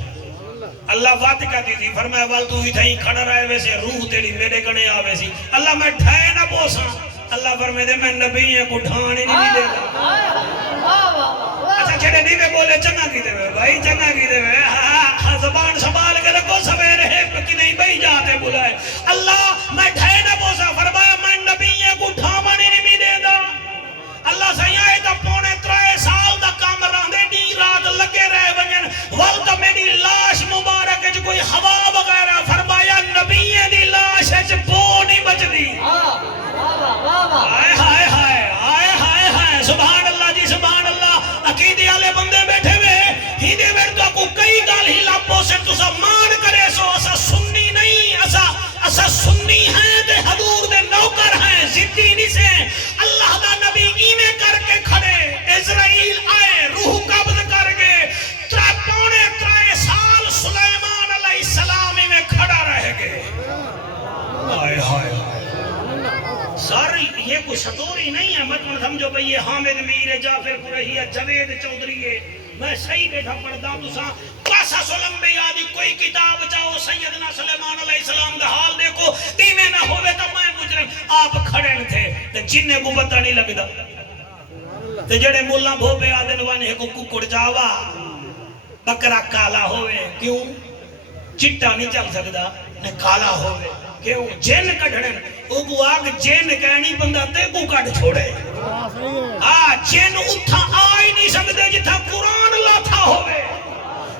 اللہ وعد کا دی تھی فرمایا وال تو ہی تھیں کھڑا رہے ویسے روح تیری میرے کنے آوے سی اللہ میں ٹھائے نہ پوسا اللہ فرمائے دے میں نبی ہیں کو ڈھانے نہیں دے گا اچھا چھڑے نہیں میں بولے چنگا کی دے وے بھائی چنگا کی دے وے زبان سنبھال کے رکھو سویرے ہے کہ نہیں بھائی جاتے بلائے اللہ میں ٹھائے نہ پوسا فرمایا میں نبی ہیں کو ڈھانے نہیں دے گا اللہ سیاں ہے تا پونے 3 سال دا کام راندے دی رات لگے رہے ونجن والتا میری لاش مبارک ہے جو کوئی ہوا وغیرہ فرمایا نبی دی لاش ہے جو بو نہیں بچ دی سبحان اللہ جی سبحان اللہ عقیدے والے بندے بیٹھے ہوئے ہیدے بیٹھا کو کئی گال ہی لاپوں سے تسا مان کرے سو اسا سنی نہیں اسا سنی ہیں تے حضور دے نوکر ہیں ضدی نہیں سے اللہ دا نبی اینے کر کے کھڑے اسرائیل آئے روح قبض کر کے 3 سال سلیمان علیہ السلام میں کھڑا رہ گئے آئے ہائے سر یہ کوئی سٹوری نہیں ہے مطلب سمجھو بھئی یہ حامد میر جعفر قرہی ہے جوید چودھری ہے میں صحیح بیٹھا پڑھتا ہوں تو قصص الانبیاء دی کوئی کتاب چاہو سیدنا سلیمان علیہ السلام دا حال دیکھو ایویں نہ ہوئے تو میں مجرم آپ کھڑے تھے تو جننے کو پتہ نہیں لگتا تو جڑے مولا بھوپے آدن وانے کو ککڑ جاوا بکرا کالا ہوئے کیوں چٹا نہیں چل سکتا نہ کالا ہوئے کیوں جن کڑھڑن او کو آگ جن کہنی بندہ تے کو کٹ چھوڑے جن اتھا آئی نہیں سکتے جتھا قرآن لاتا ہوئے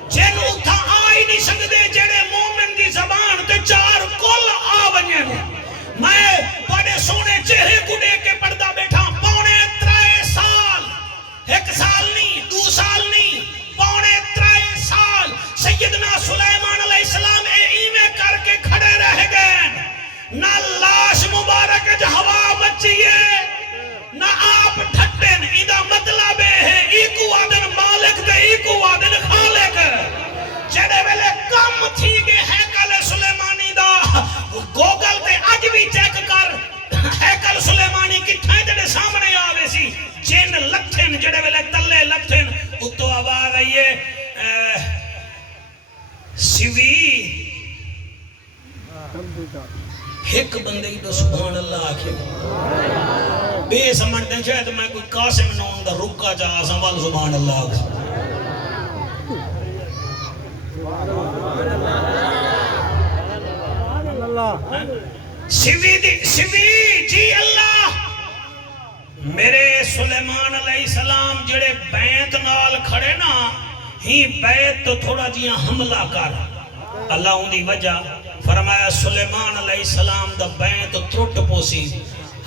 جن اتھا آئی نہیں سکتے جڑے مومن دی زبان تے 4 کل آونین میں بڑے سونے چہرے کو دے کے پردہ بیٹھا پونے 3 سال 1 سال نہیں 2 سال نہیں پونے 3 سال سیدنا سلیمان علیہ السلام ایمیں کر کے کھڑے رہ گئے نہ لاش مبارک ہوا بچی ہے تھی گے ہیکل سلیمانی دا گوگل تے اج بھی چیک کر ہیکل سلیمانی کتھے جڑے سامنے آوے سی جن لکھن جڑے ویلے تلے لکھن اتو آواز آئیے سیوی ایک بندے ہی تو سبحان اللہ آکھے بے سمجھتے شاید میں کوئی قاسم نون دا رکا چاہا سنوال سبحان اللہ آکھے سیوی جی اللہ میرے سلیمان علیہ السلام جڑے بیت نال کھڑے نا ہی بیت تو تھوڑا جیاں حملہ کر اللہ ان دی وجہ فرمایا سلیمان علیہ السلام دا بیت ترٹ پوسی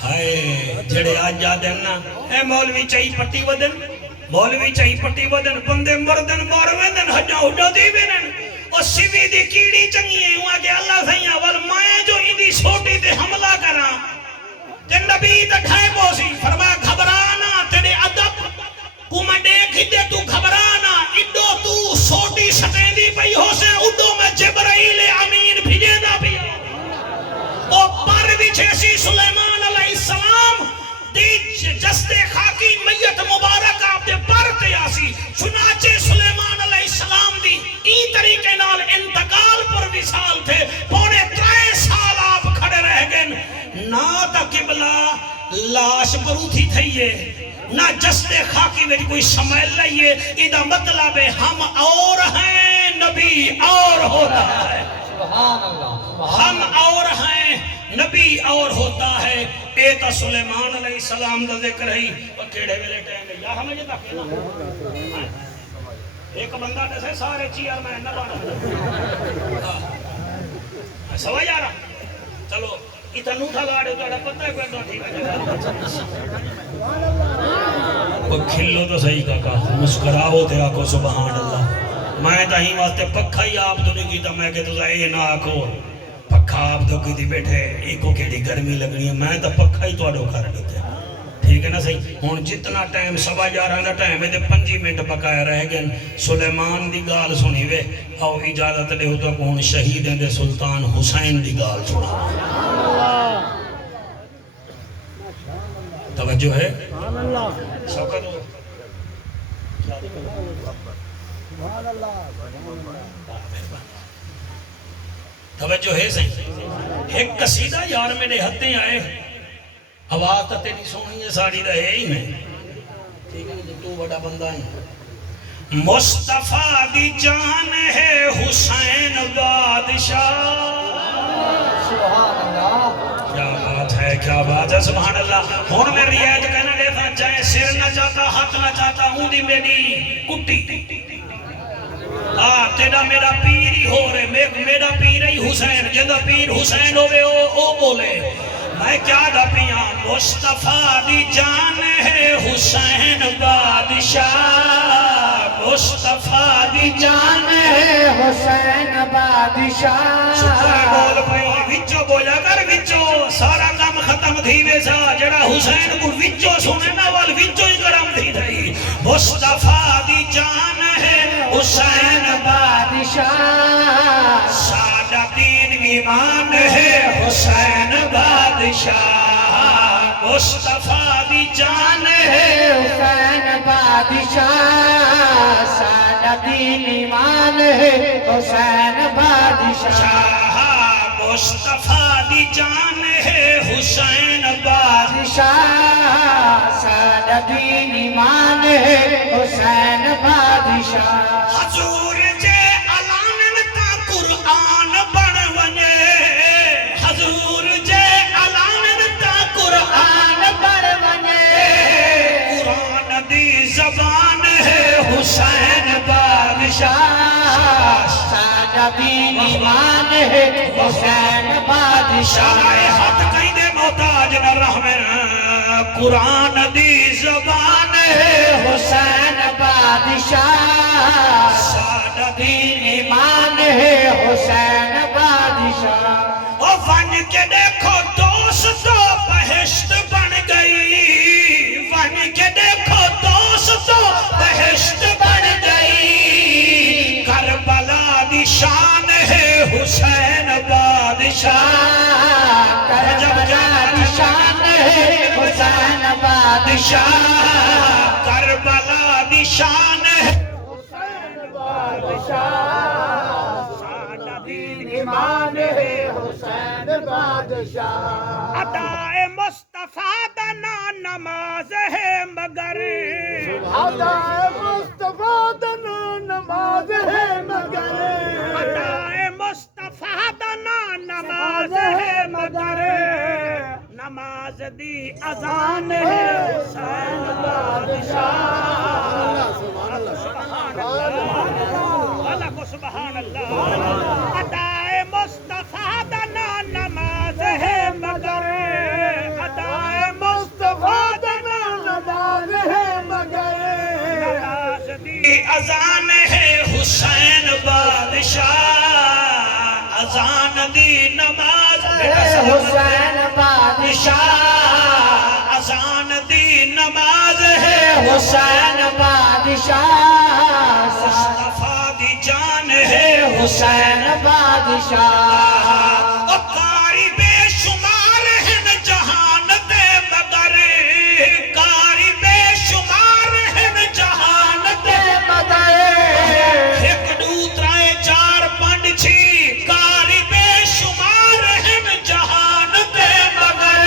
ہائے جڑے آج جا دینا اے مولوی چاہی پٹی ودن مولوی چاہی پٹی ودن بندے مردن مورویدن حجا حجا دیوینن اور سیوی دی کیڑی چنگی ہے ہوا کہ اللہ سیاں ول میں جو ہی دی چھوٹی تے حملہ کرا تے نبی تے ڈھائے پوسی فرمایا گھبرانا تیرے ادب کو میں دیکھی دے تو گھبرانا اڈو تو سوٹی سٹیں دی پئی ہو سے اڈو میں جبرائیل امین بھیجے دا بھی او پر وچھے سی سلیمان علیہ السلام دی جستے خاکی میت مبارک آپ دے پر تے آسی چنانچہ سلیمان علیہ السلام دی این طریقے نال انتقال پر وصال تھے پونے 3 سال آپ کھڑے رہ گئے نہ تا قبلہ لاش پروتھی تھئیے نہ جستے خاکی میں کوئی سمیل لئیے ادھا مطلب ہے ہم اور ہیں نبی اور ہو رہا ہے سبحان اللہ ہم اور ہیں نبی اور ہوتا ہے ایتا سلیمان علیہ السلام دا ذکر ہے وہ کیڑے ویلے ٹائم گے یا ہمیں جتا کہنا ایک بندہ جیسے سارے چیئر میں نہ بانا سوا جا رہا چلو اتنو تھا گاڑے تو پتہ ہے کوئی ٹھیک ہے وہ کھلو تو صحیح کہا مسکراؤ تے آکو سبحان اللہ میں تاہیں واسطے پکھا ہی آپ تو نہیں کیتا میں کہ تو اے نہ آکو پکھا آپ تو کی بیٹھے ایکو کیڑی گرمی لگنی ہے میں تو پکھا ہی تو اڈو کر دیتے ٹھیک ہے نا صحیح ہون جتنا ٹائم سوا جارہ دا ٹائم ہے دے 5 منٹ بقایا رہ گئے سلیمان دی گال سنی وے او اجازت دے ہوتا کہ ہون شہیدیں دے سلطان حسین دی گال سنا توجہ ہے شوقت ہو توجہ ہے صحیح ایک قصیدہ یار میرے ہتھیں آئے آواز تا تیری سونی ہے ساڑی دا ہے ہی میں ٹھیک ہے تو بڑا بندہ ہے مصطفیٰ دی جان ہے حسین بادشاہ سبحان اللہ کیا بات ہے سبحان اللہ ہون میں ریاض کہنا لیتا چاہے سر نہ چاہتا ہاتھ نہ چاہتا ہوں دی میری کٹی تیرا میرا پیر ہی ہو رہے میرا پیر ہی حسین جدہ پیر حسین ہوئے او بولے میں کیا دا پیا مصطفیٰ دی جان ہے حسین بادشاہ مصطفیٰ دی جان ہے حسین بادشاہ سکھائے بول پہی وچو بولا کر وچو سارا کام ختم تھی ویسا جڑا حسین کو وچو سنے نا وال وچو ہی کرم تھی تھی مصطفیٰ دی جان ہے حسین بادشاہ سادہ دین ایمان ہے حسین بادشاہ مصطفیٰ دی جان ہے حسین بادشاہ سادہ دین ایمان ہے حسین بادشاہ مصطفیٰ دی جان ہے حسین بادشاہ سادہ دین ایمان ہے حسین بادشاہ حضور جے علانن تا قرآن بڑھ ونجے حضور جے علانن تا قرآن بڑھ ونجے قرآن دی زبان ہے حسین بادشاہ سادہ دین ایمان ہے حسین بادشاہ شاہ ہاتھ کہیں دے محتاج نہ رحمن قرآن دی زبان ہے حسین بادشاہ سادہ دین ایمان ہے حسین بادشاہ او ون کے دیکھو دوستو بہشت بن گئی ون کے دیکھو دوستو بہشت بن گئی کربلا دی شان ہے بادشاہ کربلا دی شان ہے حسین بادشاہ کربلا دی شان ہے ایمان ہے حسین بادشاہ عطائے مصطفیٰ دا نماز ہے مگر عطائے مصطفیٰ دا نماز ہے مگر عطائے مصطفیٰ دا نماز ہے مگر نماز دی اذان ہے حسین بادشاہ اللہ کو سبحان اللہ عطائے مصطفیٰ دا نماز ہے مگر عطائے مصطفیٰ دا نماز ہے مگر نماز دی اذان ہے حسین بادشاہ اذان دی نماز ہے حسین بادشاہ اذان دی نماز ہے حسین بادشاہ مصطفیٰ دی جان ہے حسین بادشاہ کاری بے شمار ہیں جہان دے مگر کاری بے شمار ہیں جہان دے مگر ایک دو ترائے چار پنڈ چھی کاری بے شمار ہیں جہان دے مگر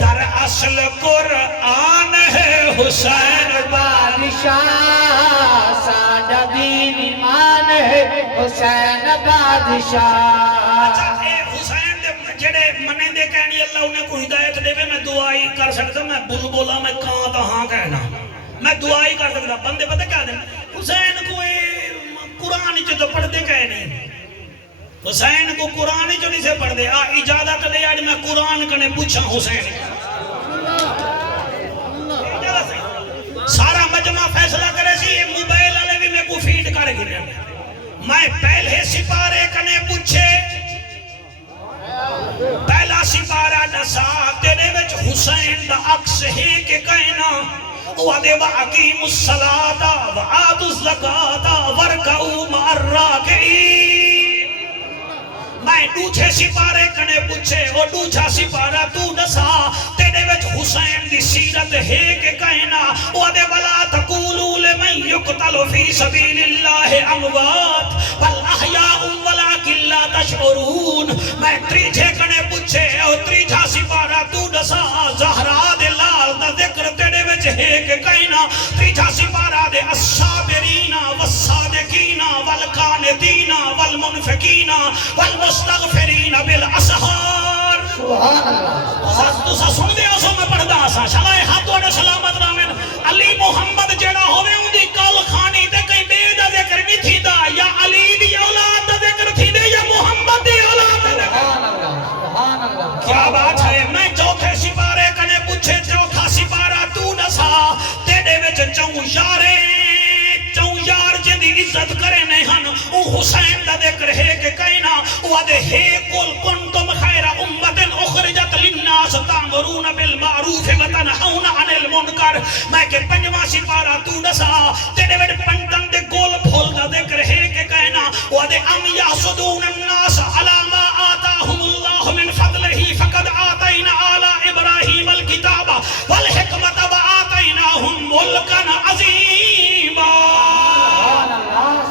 در اصل قرآن ہے حسین بادشاہ ساڈا دین ایمان ہے حسین بادشاہ اے حسین دے جڑے منے دے کہنی اللہ انہیں کو ہدایت دے میں دعائی کر سکتا میں بلبلا میں کہاں تا ہاں کہنا میں دعائی کر سکتا بندے پتہ کیا دیں حسین کو قرآن جو تو پڑھ دے کہے نہیں حسین کو قرآن جو نہیں سے پڑھ دے اجازت دے آج میں قرآن کنے پوچھا حسین سارا مجمع فیصلہ کرے سی یہ موبائل والے بھی میں کو فیڈ کر گرے میں پہلے سپارے کنے پوچھے پہلا سپارہ دسا تیرے وچ حسین دا عکس ہے کہ کہنا وَدَوَ أَقِيمُوا الصَّلَاةَ وَآتُوا الزَّكَاةَ وَارْكَعُوا مَعَ الرَّاكِعِينَ میں دوچھے سپارے کنے پوچھے اور دوچھا سپارہ تو دسا تیرے وچ حسین دی سیرت ہے کہ کہنا وَدَوَ لَا تَقُولُوا لِمَنْ يُقْتَلُ فِي سَبِيلِ اللَّهِ أَمْوَاتٌ بَلْ أَحْيَاءٌ وَلَكِنْ لَا تَشْعُرُونَ میں تریجھے کنے پوچھے اور تریجھا سپارہ تو دسا زہرا دے لال دا ذکر تیرے وچ ہے کہ کہنا تریجھا سپارہ دے الصابرین والصادقین والقانتین والمنفقین والمستغفرین بالاسحار سبحان اللہ تو سا سن دے اسو میں پڑھ دا سا شلائے ہاتھوں نے سلامت رامن علی محمد جیڑا ہوئے ان دی کال خانی دے کئی بے دا ذکر نہیں تھی دا یا علی دی اولاد دا ذکر تھی دے یا محمد دی اولاد دا ذکر سبحان اللہ کیا بات ہے میں چوکھے سپارے کنے پوچھے چوکھا سپارہ تو نسا تیڑے وچ چون یار جن دی عزت کرے نہیں ہن او حسین دا ذکر ہے کہ کہنا وعدے ہے قل کنتم خیر امت اخرجت للناس تامرون بالمعروف وتنہون عن المنکر میں کہ پنجواں سپارہ تو نسا تیڑے وچ پنجتن دے گول پھول دا ذکر ہے کہ کہنا وعدے ام یحسدون الناس علی ما آتاہم اللہ من فضلہ فقد آتینا آل ابراہیم الکتاب والحکمت وآتیناہم ملکا عظیما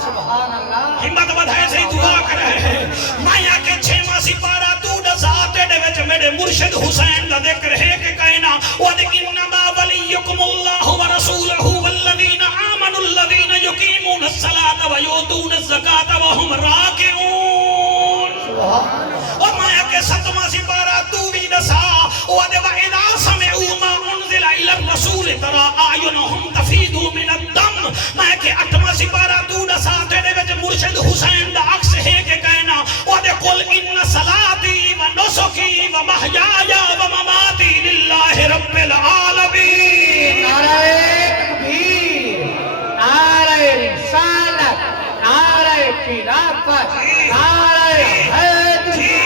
سبحان اللہ ہمت بدھائے سے دعا کر رہے ہیں مایا کے چھواں سپارہ تو دسا تیڑے وچ میرے مرشد حسین دا ذکر ہے کہ کہنا وَدِ إِنَّمَا وَلِيُّكُمُ اللَّهُ وَرَسُولَهُ وَالَّذِينَ آمَنُوا الَّذِينَ يُقِيمُونَ الصَّلَاةَ وَيُؤْتُونَ الزَّكَاةَ وَهُمْ رَاكِعُونَ اور مایا کے ستواں سپارہ تو بھی دسا وَدِ وَإِذَا سَمِعُوا مَا أُنزِلَ إِلَى الرَّسُولِ تَرَى أَعْيُنَهُمْ تَفِيضُ مِنَ الدَّمِ میں کہ اٹھواں سپارہ تو دسا تیرے وچ مرشد حسین دا عکس ہے کہ کہنا وَدِ قُلْ إِنَّ صَلَاتِي وَنُسُكِي وَمَحْيَايَ وَمَمَاتِي لِلَّهِ رَبِّ الْعَالَمِينَ نعرہ تکبیر نعرہ رسالت نعرہ خلافت نعرہ حیدری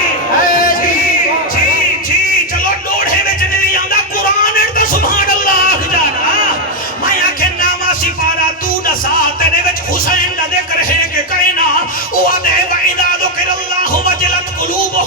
جی چلو ڈوڑے وچ نہیں آندا قرآن اڑتا سبحان اللہ آکھ جانا میں آکھے نامہ سپارہ تو دسا تیرے وچ حسین دا ذکر ہے کہ کہنا وَدَوَ إِذَا ذُكِرَ اللَّهُ وَجِلَتْ قُلُوبُهُمْ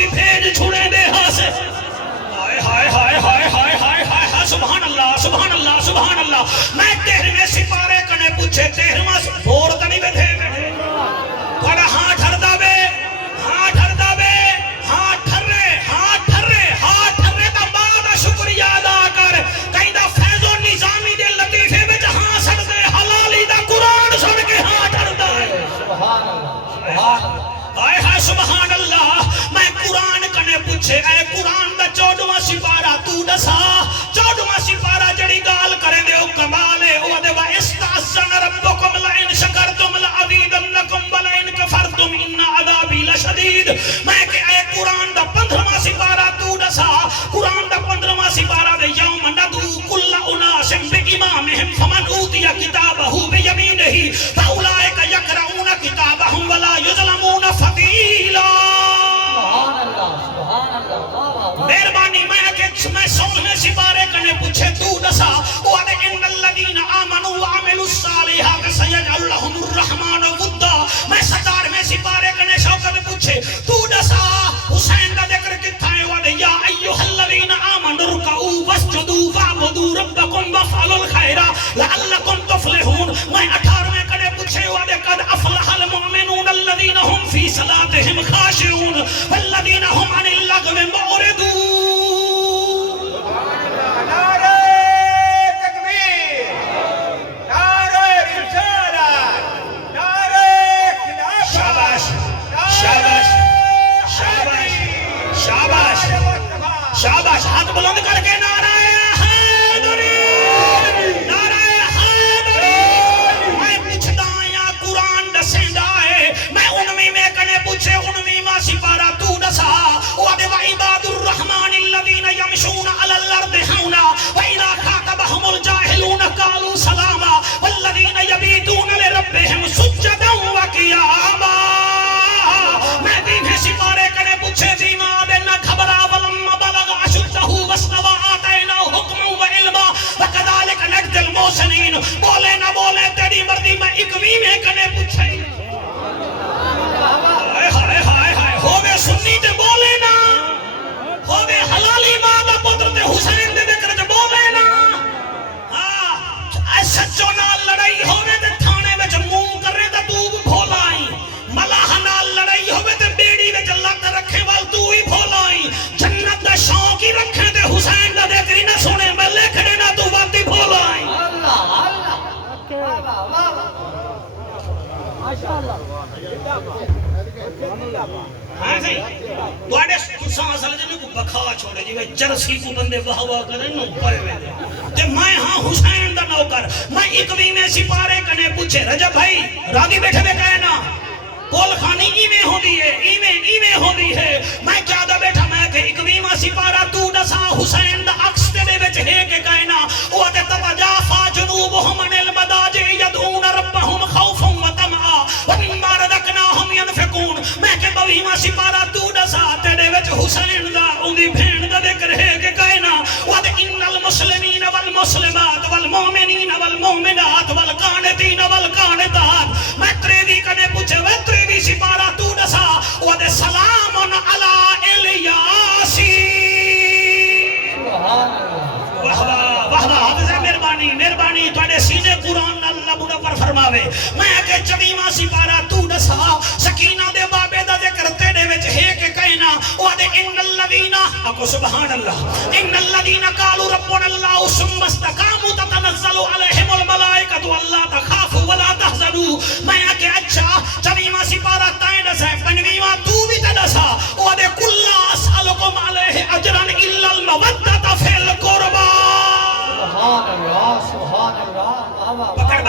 بھی بھیج چھوڑے دے ہاسے ہائے ہائے ہائے ہائے ہائے ہائے ہائے سبحان اللہ سبحان اللہ سبحان اللہ میں 13ویں سپارے کنے پوچھے 13واں بور تا نہیں بیٹھے بڑا ہاں ٹھردا بے ہاں ٹھردا بے ہاں ٹھرے ہاں ٹھرے ہاں ٹھرے دا بعد شکریہ ادا کر کہیں دا فیض و نظامی دے لطیفے وچ ہاں سڑ دے حلالی دا قرآن سن کے ہاں ٹھردا ہے سبحان اللہ سبحان اللہ ہائے ہائے سبحان اللہ میں قرآن کنے پوچھے اے قرآن دا 14واں سپارہ تو دسا 14واں سپارہ جڑی گال کریں دے او کمال ہے او دے وا استعذن ربکم لئن شکرتم لازیدنکم ولئن کفرتم ان عذابی لشدید میں کہ اے قرآن دا 15واں سپارہ تو دسا قرآن دا 15واں سپارہ دے یوم ندعو کل اناس بامامہم فمن اوتی کتابہ بیمینہ فاولئک یقرؤون کتابہم ولا یظلمون فتیلا مہربانی میں 16 سپارے کنے پوچھے تو دسا وعد ان الذین آمنوا وعملوا الصالحات سیجعل لهم الرحمن ودا میں 17ویں سپارے کنے شوکت پوچھے تو دسا حسین دا ذکر کتھا ہے وعد یا ایھا الذین آمنوا ارکعوا واسجدوا واعبدوا ربکم وافعلوا الخیر لعلکم تفلحون میں 18ویں کنے پوچھے وعد قد افلح المؤمنون الذین هم فی صلاتهم خاشعون والذین هم عن اللغو معرضون شاباش ہاتھ بلند کر کے نعرہ حیدری نعرہ حیدری میں پوچھدا یا قرآن دسیندا ہے میں 19 میں کنے پوچھے 19واں سپارہ تو دسا وعد وعباد الرحمن الذین یمشون علی الارض ہونا واذا خاطبهم الجاہلون قالوا سلاما والذین یبیتون لربهم سجدا وقیاما میں 20 سپارے کنے پوچھے دیما دے نہ گھبرا بولے نہ بولے تیری مرضی میں 21 میں کنے پوچھے ہائے ہائے ہائے ہائے ہووے سنی تے بولے نا ہووے حلالی ماں دا پتر تے حسین دے ذکر تے بولے نا ہاں اے سچو نال لڑائی ہووے تے تھانے وچ منہ کرے تے تو بھولائی ملاح نال لڑائی ہووے تے بیڑی وچ لگ رکھے وال تو ہی بھولائی جنت دا شوق ہی رکھے تے حسین دا ذکر ہی نہ سنے میں لکھنے نہ تو واتی بھولائی ہاں سی واڑے سان اصل جے کو بکھا چھوڑے جی جرسی کو بندے واہ واہ کرے نو پے وے تے میں ہاں حسین دا نوکر میں 21 میں سپارے کنے پوچھے رجب بھائی راضی بیٹھے بے کہنا کول خانی ایویں ہوندی ہے ایویں ہوندی ہے میں کیا دا بیٹھا میں کہ 21واں سپارہ تو دسا حسین دا عکس تے وچ ہے کہ کہنا او تے تتجافا جنوبهم عن المضاجع يدعون ربهم خوفا وطمعا ومما رزقناهم ينفقون میں کہ 22واں سپارہ تو دسا تے وچ حسین دا اودی بہن دا ذکر ہے کہ کہنا او تے ان المسلمین والمسلمات والمؤمنین والمؤمنات والقانتین والقانتات میں 23 کنے پوچھے سپارہ تو دسا وہ دے سلام علی الیاسی واہ واہ واہ مہربانی تواڈے سینے قرآن اللہ منور فرماوے میں کہ 24واں سپارہ تو دسا سکینہ دے بابے دا ذکر تیرے وچ ہے کہ کہنا وہ دے ان الذین اکو سبحان اللہ ان الذین قالوا ربنا اللہ ثم استقاموا تتنزل علیہم الملائکۃ الا تخافوا ولا تحزنوا میں کہ اچھا 24واں سپارہ تائیں دسا 25واں تو بھی تے دسا وہ دے کل اسالکم علیہ اجرا الا المودۃ فی القربى سبحان اللہ پکڑ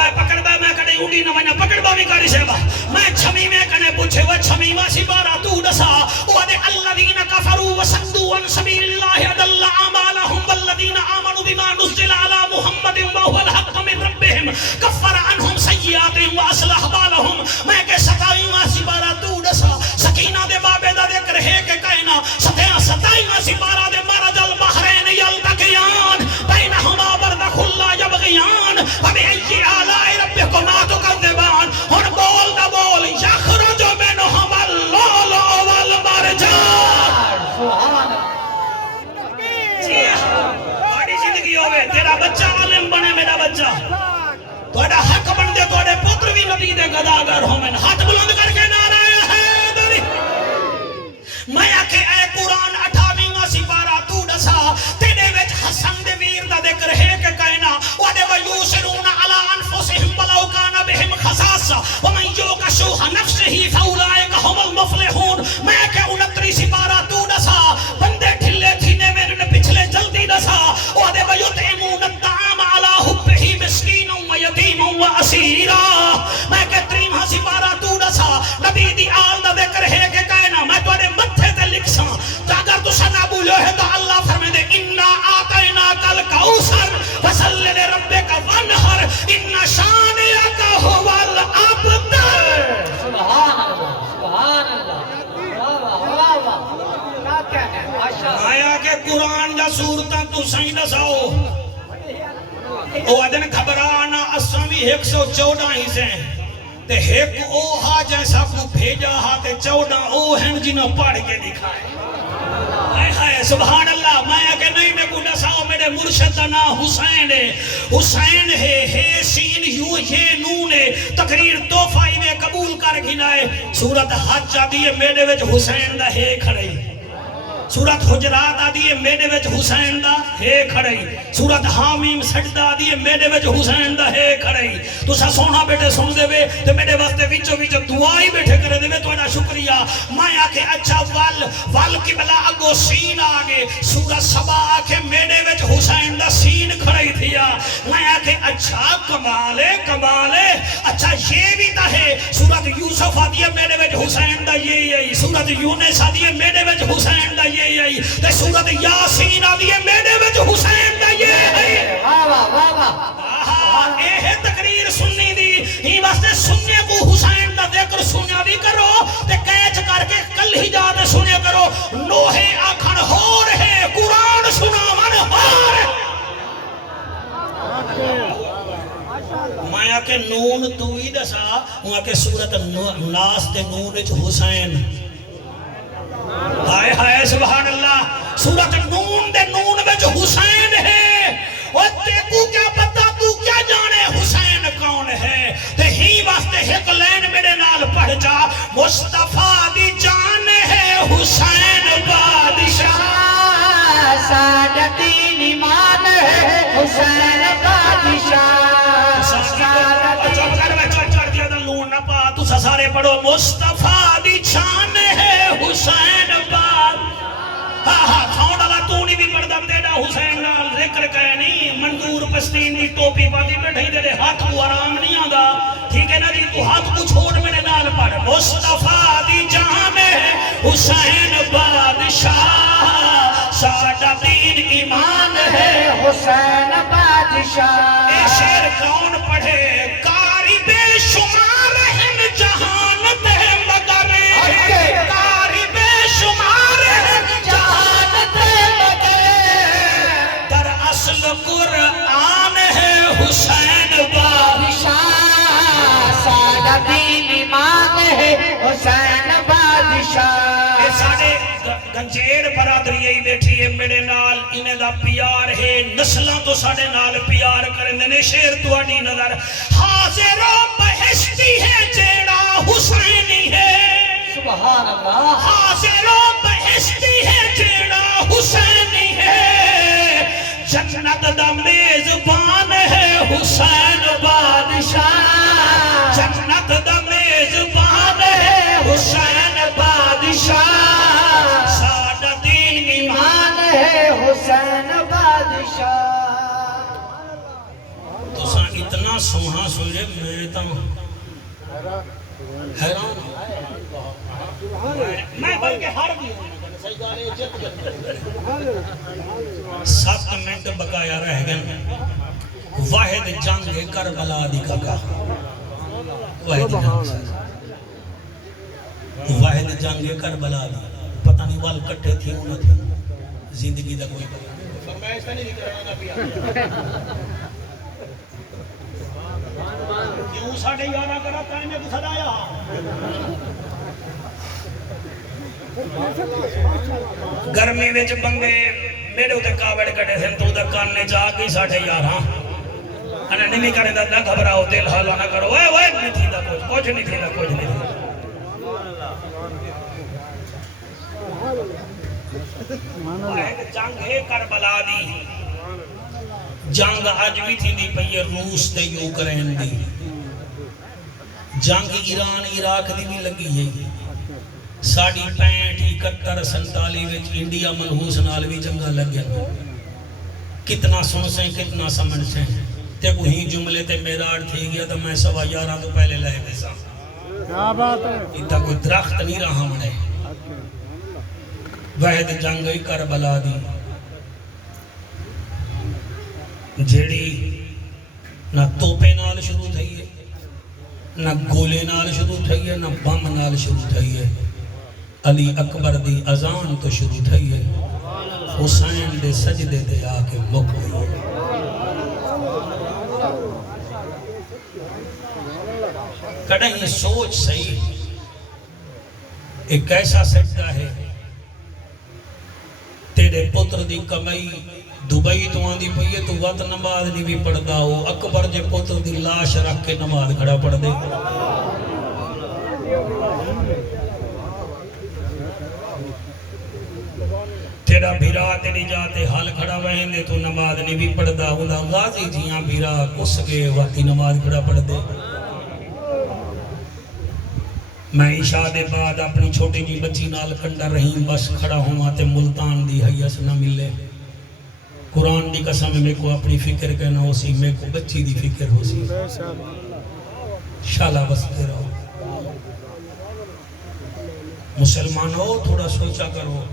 با میں کڑے اونڈی نہ ونا پکڑ با بھی کاری شیبا میں 26 میں کنے پوچھے وہ 26واں سپارہ تو دسا وہ دے الذین کفروا وصدوا عن سبیل اللہ اضل اعمالهم والذین آمنوا بما نزل علی محمد وهو الحق من ربهم کفر عنهم سیئاتهم واصلح بالهم میں کہ 27واں سپارہ تو دسا سکینہ دے بابے دا ذکر ہے کہ کہنا 27واں سپارہ دے مرج البحرین یلتقیان بینہما برزخ لا یبغیان فبأی آلاء ربکما تکذبان ہن بول دا بول یخرج منہما اللؤلؤ والمرجان بچہ عالم بنے میرا بچہ توڑا حق بن دے توڑے پتر بھی نبی دے گداگر ہومن ہاتھ بلند کر کے نعرہ حیدری میں آکے اے قرآن 28واں سپارہ تو دسا تیرے وچ حسن دے ویر دا ذکر ہے کہ کہنا وَدَ وَيُوسِرُونَ عَلَىٰ أَنفُسِهِمْ وَلَوْ كَانَ بِهِمْ خَصَاصَةٌ وَمَن يُوقَ شُحَّ نَفْسِهِ فَأُولَٰئِكَ هُمُ الْمُفْلِحُونَ میں کہ 29 سپارہ تو دسا بندے ٹھلے تھینے میرے نے پچھلے جلدی دسا وَدَ وَيُطْعِمُونَ الطَّعَامَ عَلَىٰ حُبِّهِ مِسْكِينًا وَيَتِيمًا وَأَسِيرًا میں کہ 30واں سپارہ تو دسا نبی دی آل دا ذکر ہے کہ کہنا میں توڑے متھے تے لکھساں اگر تو سنا بولو ہے تو اللہ فرمائے دے اِنَّا آتَيْنَاكَ الْكَوْثَرَ فَصَلِّ لِرَبِّكَ وَانْحَرْ إِنَّ شَانِئَكَ هُوَ الْأَبْتَرُ سبحان اللہ سبحان اللہ واہ واہ واہ کیا کہنا ہے ماشاءاللہ آیا کہ قرآن جا صورتاں تو سائیں دساؤ او ادن خبرانا اسامی 114 ہی سے تے ایک او ہا جیسا کو بھیجا ہا تے 14 او ہیں جنہوں پڑھ کے دکھائے ہائے ہائے سبحان اللہ میں کہ نہیں میں کو دساؤ میرے مرشد دا نام حسین ہے حسین ہے سین یوں یہ نون ہے تقریر توفہ میں قبول کر گھنائے سورت حج آدھی ہے میرے وچ حسین دا ہے کھڑی سورت حجرات آدھی ہے میرے وچ حسین دا ہے کھڑی سورت حامیم سجدہ آدھی ہے میرے وچ حسین دا ہے کھڑی تو سا سونا بیٹے سن دے وے تے میرے واسطے وچو وچ دعائی بیٹھے کرے دے وے تو اینا شکریہ میں آکے اچھا وال قبلہ اگو سین آگے سورت سبا آکے میرے وچ حسین دا سین کھڑی تھیا میں آکے اچھا کمالے اچھا یہ بھی تا ہے سورت یوسف آدھی ہے میرے وچ حسین دا یہ سورت یونس آدھی ہے میرے وچ حسین دا یہ تے سورت یاسین آدھی ہے میرے وچ حسین دا یہ ہے واہ واہ واہ اے ہے تقریر سننی دی ہی واسطے سننے کو حسین دا ذکر سنیا بھی کرو تے کیچ کر کے کل ہی جاتے سنیا کرو لوہے آکھن ہو رہے قرآن سنا من ہو رہے میں آکے نون تو ہی دسا ہوں آکے سورت ناس دے نون اچ حسین ہائے ہائے سبحان اللہ سورت نون دے نون وچ حسین ہے اور تیکو کیا پتا تو کیا جانے حسین کون ہے تے ہی واسطے ایک لین میرے نال پڑھ جا مصطفیٰ دی جان ہے حسین بادشاہ سادتین ایمان ہے حسین بادشاہ سارے پڑھو مصطفیٰ دی جان ہے حسین باد کھاؤں اللہ تو نہیں بھی پڑھتا تیرا حسین نال ذکر کہے نہیں منظور پستین دی ٹوپی پاتی بیٹھائی تیرے ہاتھ کو آرام نہیں آدھا ٹھیک ہے نا جی تو ہاتھ کو چھوڑ میرے نال پڑھ مصطفیٰ دی جان ہے حسین بادشاہ ساڈا دین ایمان ہے حسین بادشاہ اے شعر کون پڑھے کاری بے شمار ہیں جہان تے مگر کاری بے شمار ہیں جہان تے مگر در اصل قرآن ہے حسین بادشاہ سادہ دین ایمان ہے حسین بادشاہ اے ساڑے گنجیر برادری ہی بیٹھی ہے میرے نال انہیں دا پیار ہے نسلہ تو ساڑے نال پیار کرنے نے شیر تو اڈی نظر حاضر و بہشتی ہے جیڑا حسینی ہے سبحان اللہ حاضر و بہشتی ہے جیڑا حسینی ہے جنت دا میزبان ہے حسین بادشاہ جنت دا میزبان ہے حسین بادشاہ ساڈا دین ایمان ہے حسین بادشاہ تو سا اتنا سمہا سنجھے میں تا حیران میں بلکہ ہر بھی ہوں 7 منٹ بقایا رہ گئے واحد جنگ کربلا دی کاکا واحد جنگ کربلا دی پتہ نہیں وال کٹھے تھی ہوں نہ تھی زندگی دا کوئی فرمائش نہیں کرنا پیا کیوں ساڑھے یارہ کرا تائنے کو صدایا گرمی وچ بندے میرے اتنے کاوڑ کٹے سن تو دا کان نے جا کے 11:30 انا نہیں کرے دا نہ گھبراؤ دل حالا نہ کرو اوے اوے نہیں تھی دا کچھ نہیں تھی دا کچھ نہیں تھی جنگ ہے کربلا دی جنگ اج بھی تھی دی پئی روس تے یوکرین دی جنگ ایران عراق دی بھی لگی ہے ساڑی 65 71 47 وچ انڈیا ملحوس نال بھی جنگاں لگیاں کتنا سن سے کتنا سمجھ سے تے کو ہی جملے تے میراڑ تھی گیا تو میں 11:15 تو پہلے لائے ویسا کیا بات ہے اتنا کوئی درخت نہیں رہا ہمیں وحد جنگ ہی کربلا دی جیڑی نہ توپے نال شروع تھی ہے نہ گولے نال شروع تھی ہے نہ بم نال شروع تھی ہے علی اکبر دی اذان تو شروع تھی ہے حسین دے سجدے دے آکے مک ہوئی کڑھیں سوچ صحیح ایک ایسا سجدہ ہے تیرے پتر دی کمائی دبئی تو آن دی پئیے تو وقت نماز نہیں بھی پڑھدا ہو اکبر جے پتر دی لاش رکھ کے نماز کھڑا پڑھ دے تیرا بھیرا تیری جاتے حال کھڑا بہن دے تو نماز نہیں بھی پڑھدا ہو غازی جیاں بھیرا کس گئے وقتی نماز کھڑا پڑھ دے میں عشاء دے بعد اپنی چھوٹی جی بچی نال کنڈا رہی بس کھڑا ہوں آتے ملتان دی حیث نہ ملے قرآن دی قسم میں کو اپنی فکر کہنا ہو سی میں کو بچی دی فکر ہو سی شالا بستے رہو مسلمان ہو تھوڑا سوچا کرو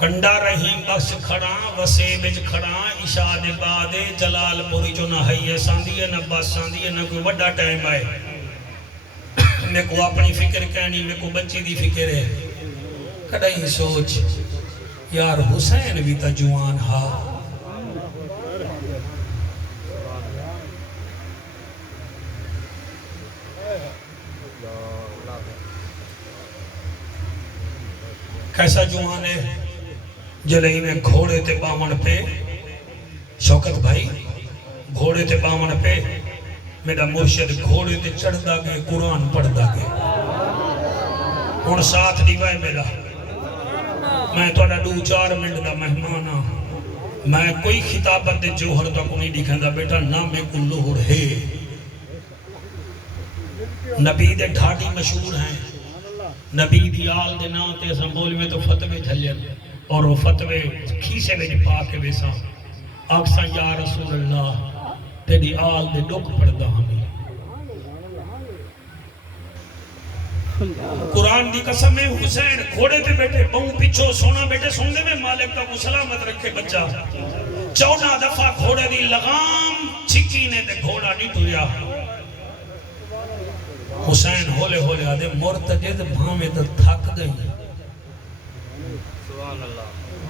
کنڈا رہی بس کھڑا وسے بج کھڑا عشاء دے بعد جلال پوری جو نہ حیث آندی ہے نہ بس آندی ہے نہ کوئی وڈا ٹائم آئے میں کو اپنی فکر کہنی میں کو بچی دی فکر ہے کڑائی سوچ یار حسین بھی تا جوان ہا کیسا جوان ہے جلہی میں گھوڑے تے بامن پہ شوکت بھائی گھوڑے تے بامن پہ میرا مرشد گھوڑے تے چڑھ دا گئے قرآن پڑھ دا گئے اور ساتھ دیوائے میرا میں تو 2-4 منٹ دا مہمانا میں کوئی خطابت دے جوہر تو نہیں دکھیں دا بیٹا نہ میں کو لوہر ہے نبی دے ڈھاٹی مشہور ہیں نبی دی آل دے نا تے سنبول میں تو فتوے جھلین اور وہ فتوے کھیسے میں جپا کے ویسا آکسا یا رسول اللہ تیری آل دے ڈوک پڑھ دا ہمیں قرآن دی قسم میں حسین گھوڑے تے بیٹھے بہوں پیچھو سونا بیٹھے سن دے میں مالک کا کو سلامت رکھے بچہ 14 دفعہ گھوڑے دی لغام چھکی نے تے گھوڑا نہیں ٹویا حسین ہولے ہولے آدھے مرتجد بھامے تو تھک گئی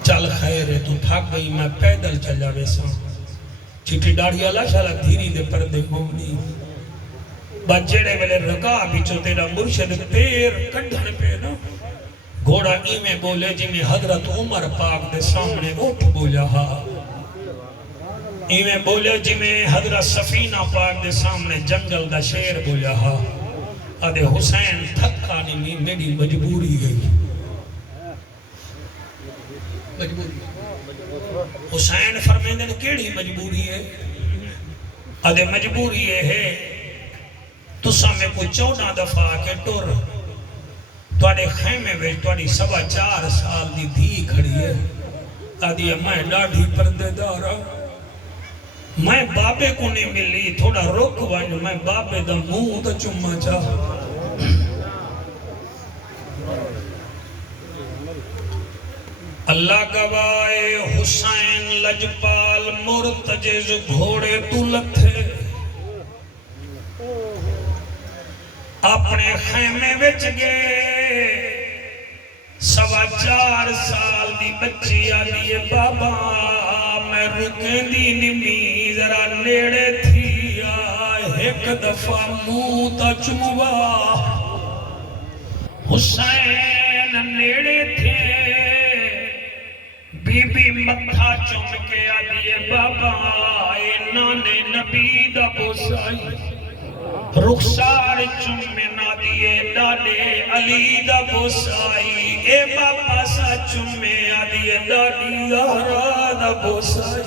چل خیر ہے تو تھک گئی میں پیدل چل جاوے سا چٹی ڈاڑی اللہ شالا دھیری دے پردے مومنی بچڑے ویلے رکا بیچو تیرا مرشد پیر کڑھن پہ نا گھوڑا ایمیں بولے جی میں حضرت عمر پاک دے سامنے اٹھ بولا ہا ایمیں بولے جی میں حضرت سفینہ پاک دے سامنے جنگل دا شیر بولا ہا ادھے حسین تھکا نہیں میری مجبوری گئی حسین فرمیندے نے کیڑی مجبوری ہے ادھے مجبوری ہے تسا میں کو 14 دفعہ کے ٹور توڑے خیمے میں توڑی 4.25 سال دی دھی کھڑی ہے آدھی میں ڈاڑھی پردے دارا میں بابے کو نہیں ملی تھوڑا رک وائن میں بابے دا منہ دا چمہ چاہ اللہ گوائے حسین لجپال مرتجز گھوڑے تو لتھے اپنے خیمے وچ گئے 4.25 سال دی بچی آدھی بابا میں رکیں دی نمی ذرا نیڑے تھی ایک دفعہ منہ تا چموا حسین نیڑے تھے بی بی متھا چوم کے آدھی بابا اینا نے نبی دا بوسائی رخسار چومنا دیے ڈاڈے علی دا بوسائی اے بابا سا چومے آدھی ڈاڈی زہرا دا بوسائی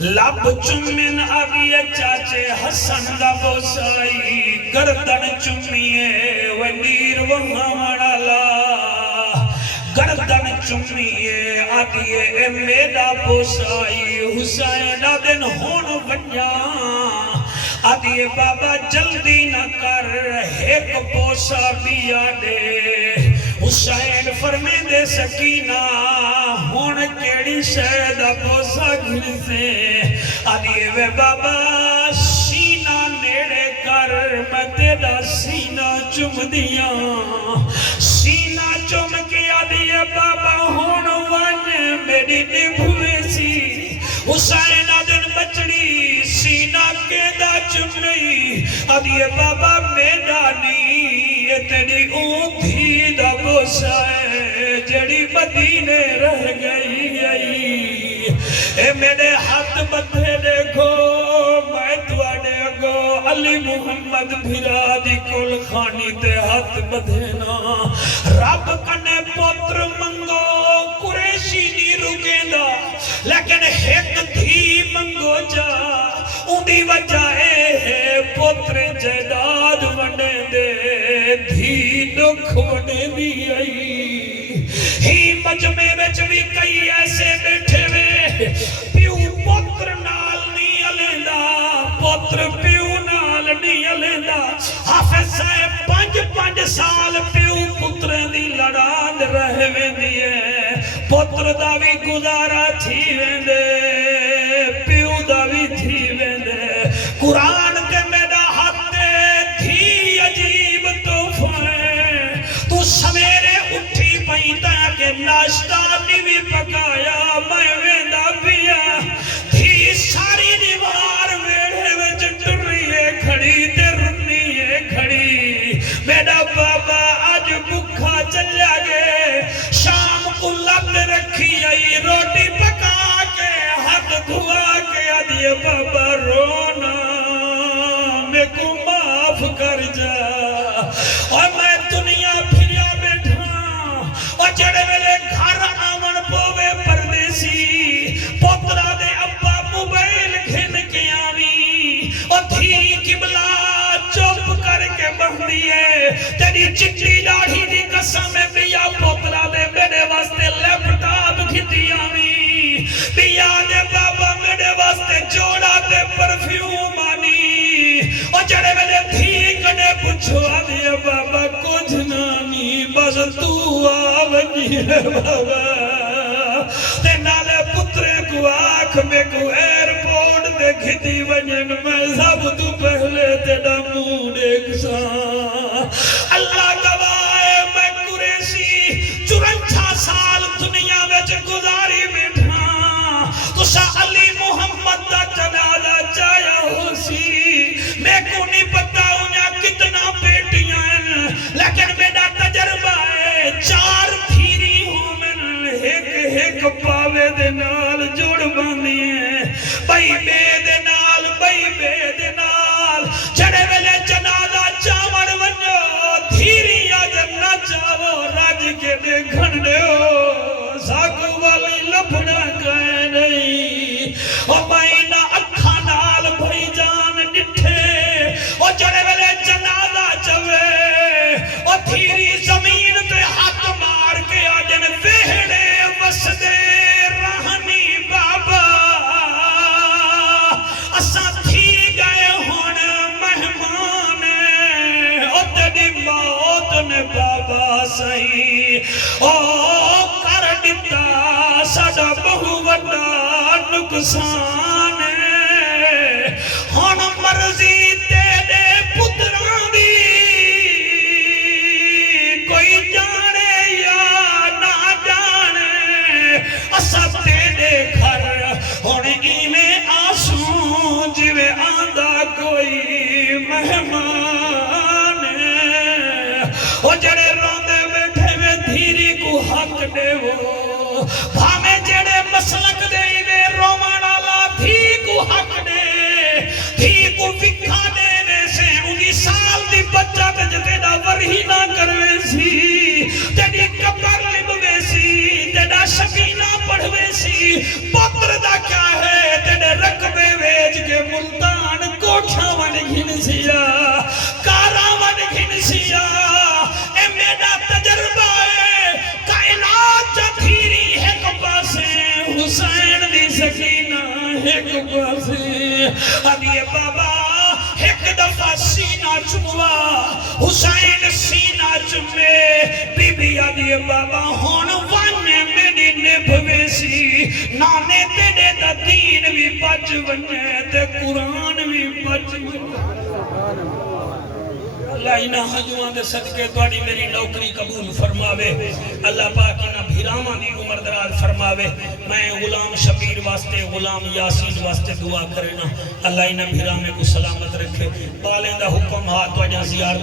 لب چومن آدھی چاچے حسن دا بوسائی گردن چومیے وندیر وہاں لا گردن چومیے آدھی اے میرا بوسائی حسین دن ہون ونیا آدھی بابا جلدی نہ کر ایک بوسا دیا دے حسین فرمے دے سکینہ ہون کیڑی شہدہ بوسا گھر سے آدھی وے بابا سینہ نیڑے کر میں تیرا سینہ چم دیا سینہ چم کے آدھی بابا ہون ون میری نبھوے سی حسین آدن بچڑی سینہ کے دا چمی آدھی بابا میرا نہیں یہ تیری اونتھی دا بوسا ہے جڑی مدینے رہ گئی اے میرے ہاتھ بدھے دیکھو میں تواڈے اگو علی محمد بھرا دی کل خانی تے ہاتھ بدھینا رب کنے پوتر منگو قریشی نہیں رکے دا لیکن ایک دھی منگو جا اندی وجہ ہے پوتر جیداد ونے دے دھی دکھ ونے دی آئی ہی مجمع وچ بھی کئی ایسے بیٹھے وے پیو پوتر نال نہیں علیندہ پوتر پیو نال نہیں علیندہ حافظ صاحب 5 سال پیو پتر دی لڑان رہ ویندی ہے پوتر دا بھی گزارا تھی ویندے پیو دا بھی تھی ویندے قرآن کے میرا ہاتھ تھی عجیب تحفہ تو سویرے اٹھی پہنتا کہ ناشتہ نہیں بھی پکایا میں ویندہ پیا تھی ساری دیوار ویڑے وچ ٹریے کھڑی تے رنیے کھڑی میرا بابا آج بکھا چلیا گے شام کو لب رکھی آئی روٹی پکا کے ہاتھ دھوا کے آدھے بابا رونا میں کو معاف کر جا اور میں دنیا پھریا بیٹھا اور جڑے میرے گھر آمن پوے پردیسی پوترہ دے ابا موبائل گھن کے آوی اور دھی قبلہ چوپ کر کے بہنی ہے تیری چٹی ڈاڑھی دی قسم میں بیا پوترہ دے میرے واسطے لیپ ٹاپ گھتی آوی بیا دے بابا میرے واسطے جوڑا دے پرفیوم آنی اور جڑے میرے دھی کنے پچھو آدھے بابا کچھ نانی بس تو آونی ہے بابا تے نالے پترے کو آنکھ میں کو ایرپورٹ دے گھتی ونین میں سب تو پہلے تیڑا مون ایک سان اللہ گواہ میں قریشی 54 سال دنیا میں گزاری بیٹھا تو سا علی محمد دا جنازہ چایا ہو سی میں کو نہیں پتا انہاں کتنا بیٹیاں ہیں لیکن میرا تجربہ ہے 4 تھیری ہوں میں ایک پاوے دے نال جوڑ باندھی ہیں بھائی بے دے نال جڑے ویلے جنازہ چاوڑ ونجو دھیری آج نہ چاو راج کے دے گھنڈے ہو ساکو والی لپنا کہے نہیں اور مائنہ اکھا نال بھائی جان ڈٹھے اور جڑے ویلے جنازہ چوے اور دھیری زمین تے ہاتھ مار کے آجن ویڑے وسدے رہنی بابا اساں تھی گئے ہون مہمان اور تیری موت نے بابا صحیح او کر دیتا ساڈا بہو وڈا نقصان ہن مرضی تیرے پتراں دی کوئی جانے یا نہ جانے اساں تیرے گھر ہن ایویں آنسو جویں آندا کوئی مہمان او جڑے روندے بیٹھے میں دھیری کو حق دے وہ فکھا دے ویسے 19 سال دی بچہ تے تیرا ورہی نہ کروے سی تیری قبر لب ویسی تیرا شکینہ پڑھوے سی پتر دا کیا ہے تیرے رقبے ویج کے ملتان کوٹھا ون گھن سیا کارا ون گھن سیا اے میرا تجربہ ہے کائنات جا تھیری ایک پاسے حسین دی سکینہ ایک پاسے اب یہ بابا ایک دفعہ سینہ چموا حسین سینہ چمے بی بی آدھی بابا ہون وانے میری نبھوے سی نانے تیرے دا دین بھی بچ بنے تے قرآن بھی بچ بنے اللہ انہا حجوان دے صدقے توڑی میری نوکری قبول فرماوے اللہ پاک انہا بھیرامان دی عمر دراز فرماوے میں غلام شبیر واسطے غلام یاسین واسطے دعا کرنا اللہ انہا بھیرامے کو سلامت رکھے بالیں دا حکم ہاتھ وجہ زیارت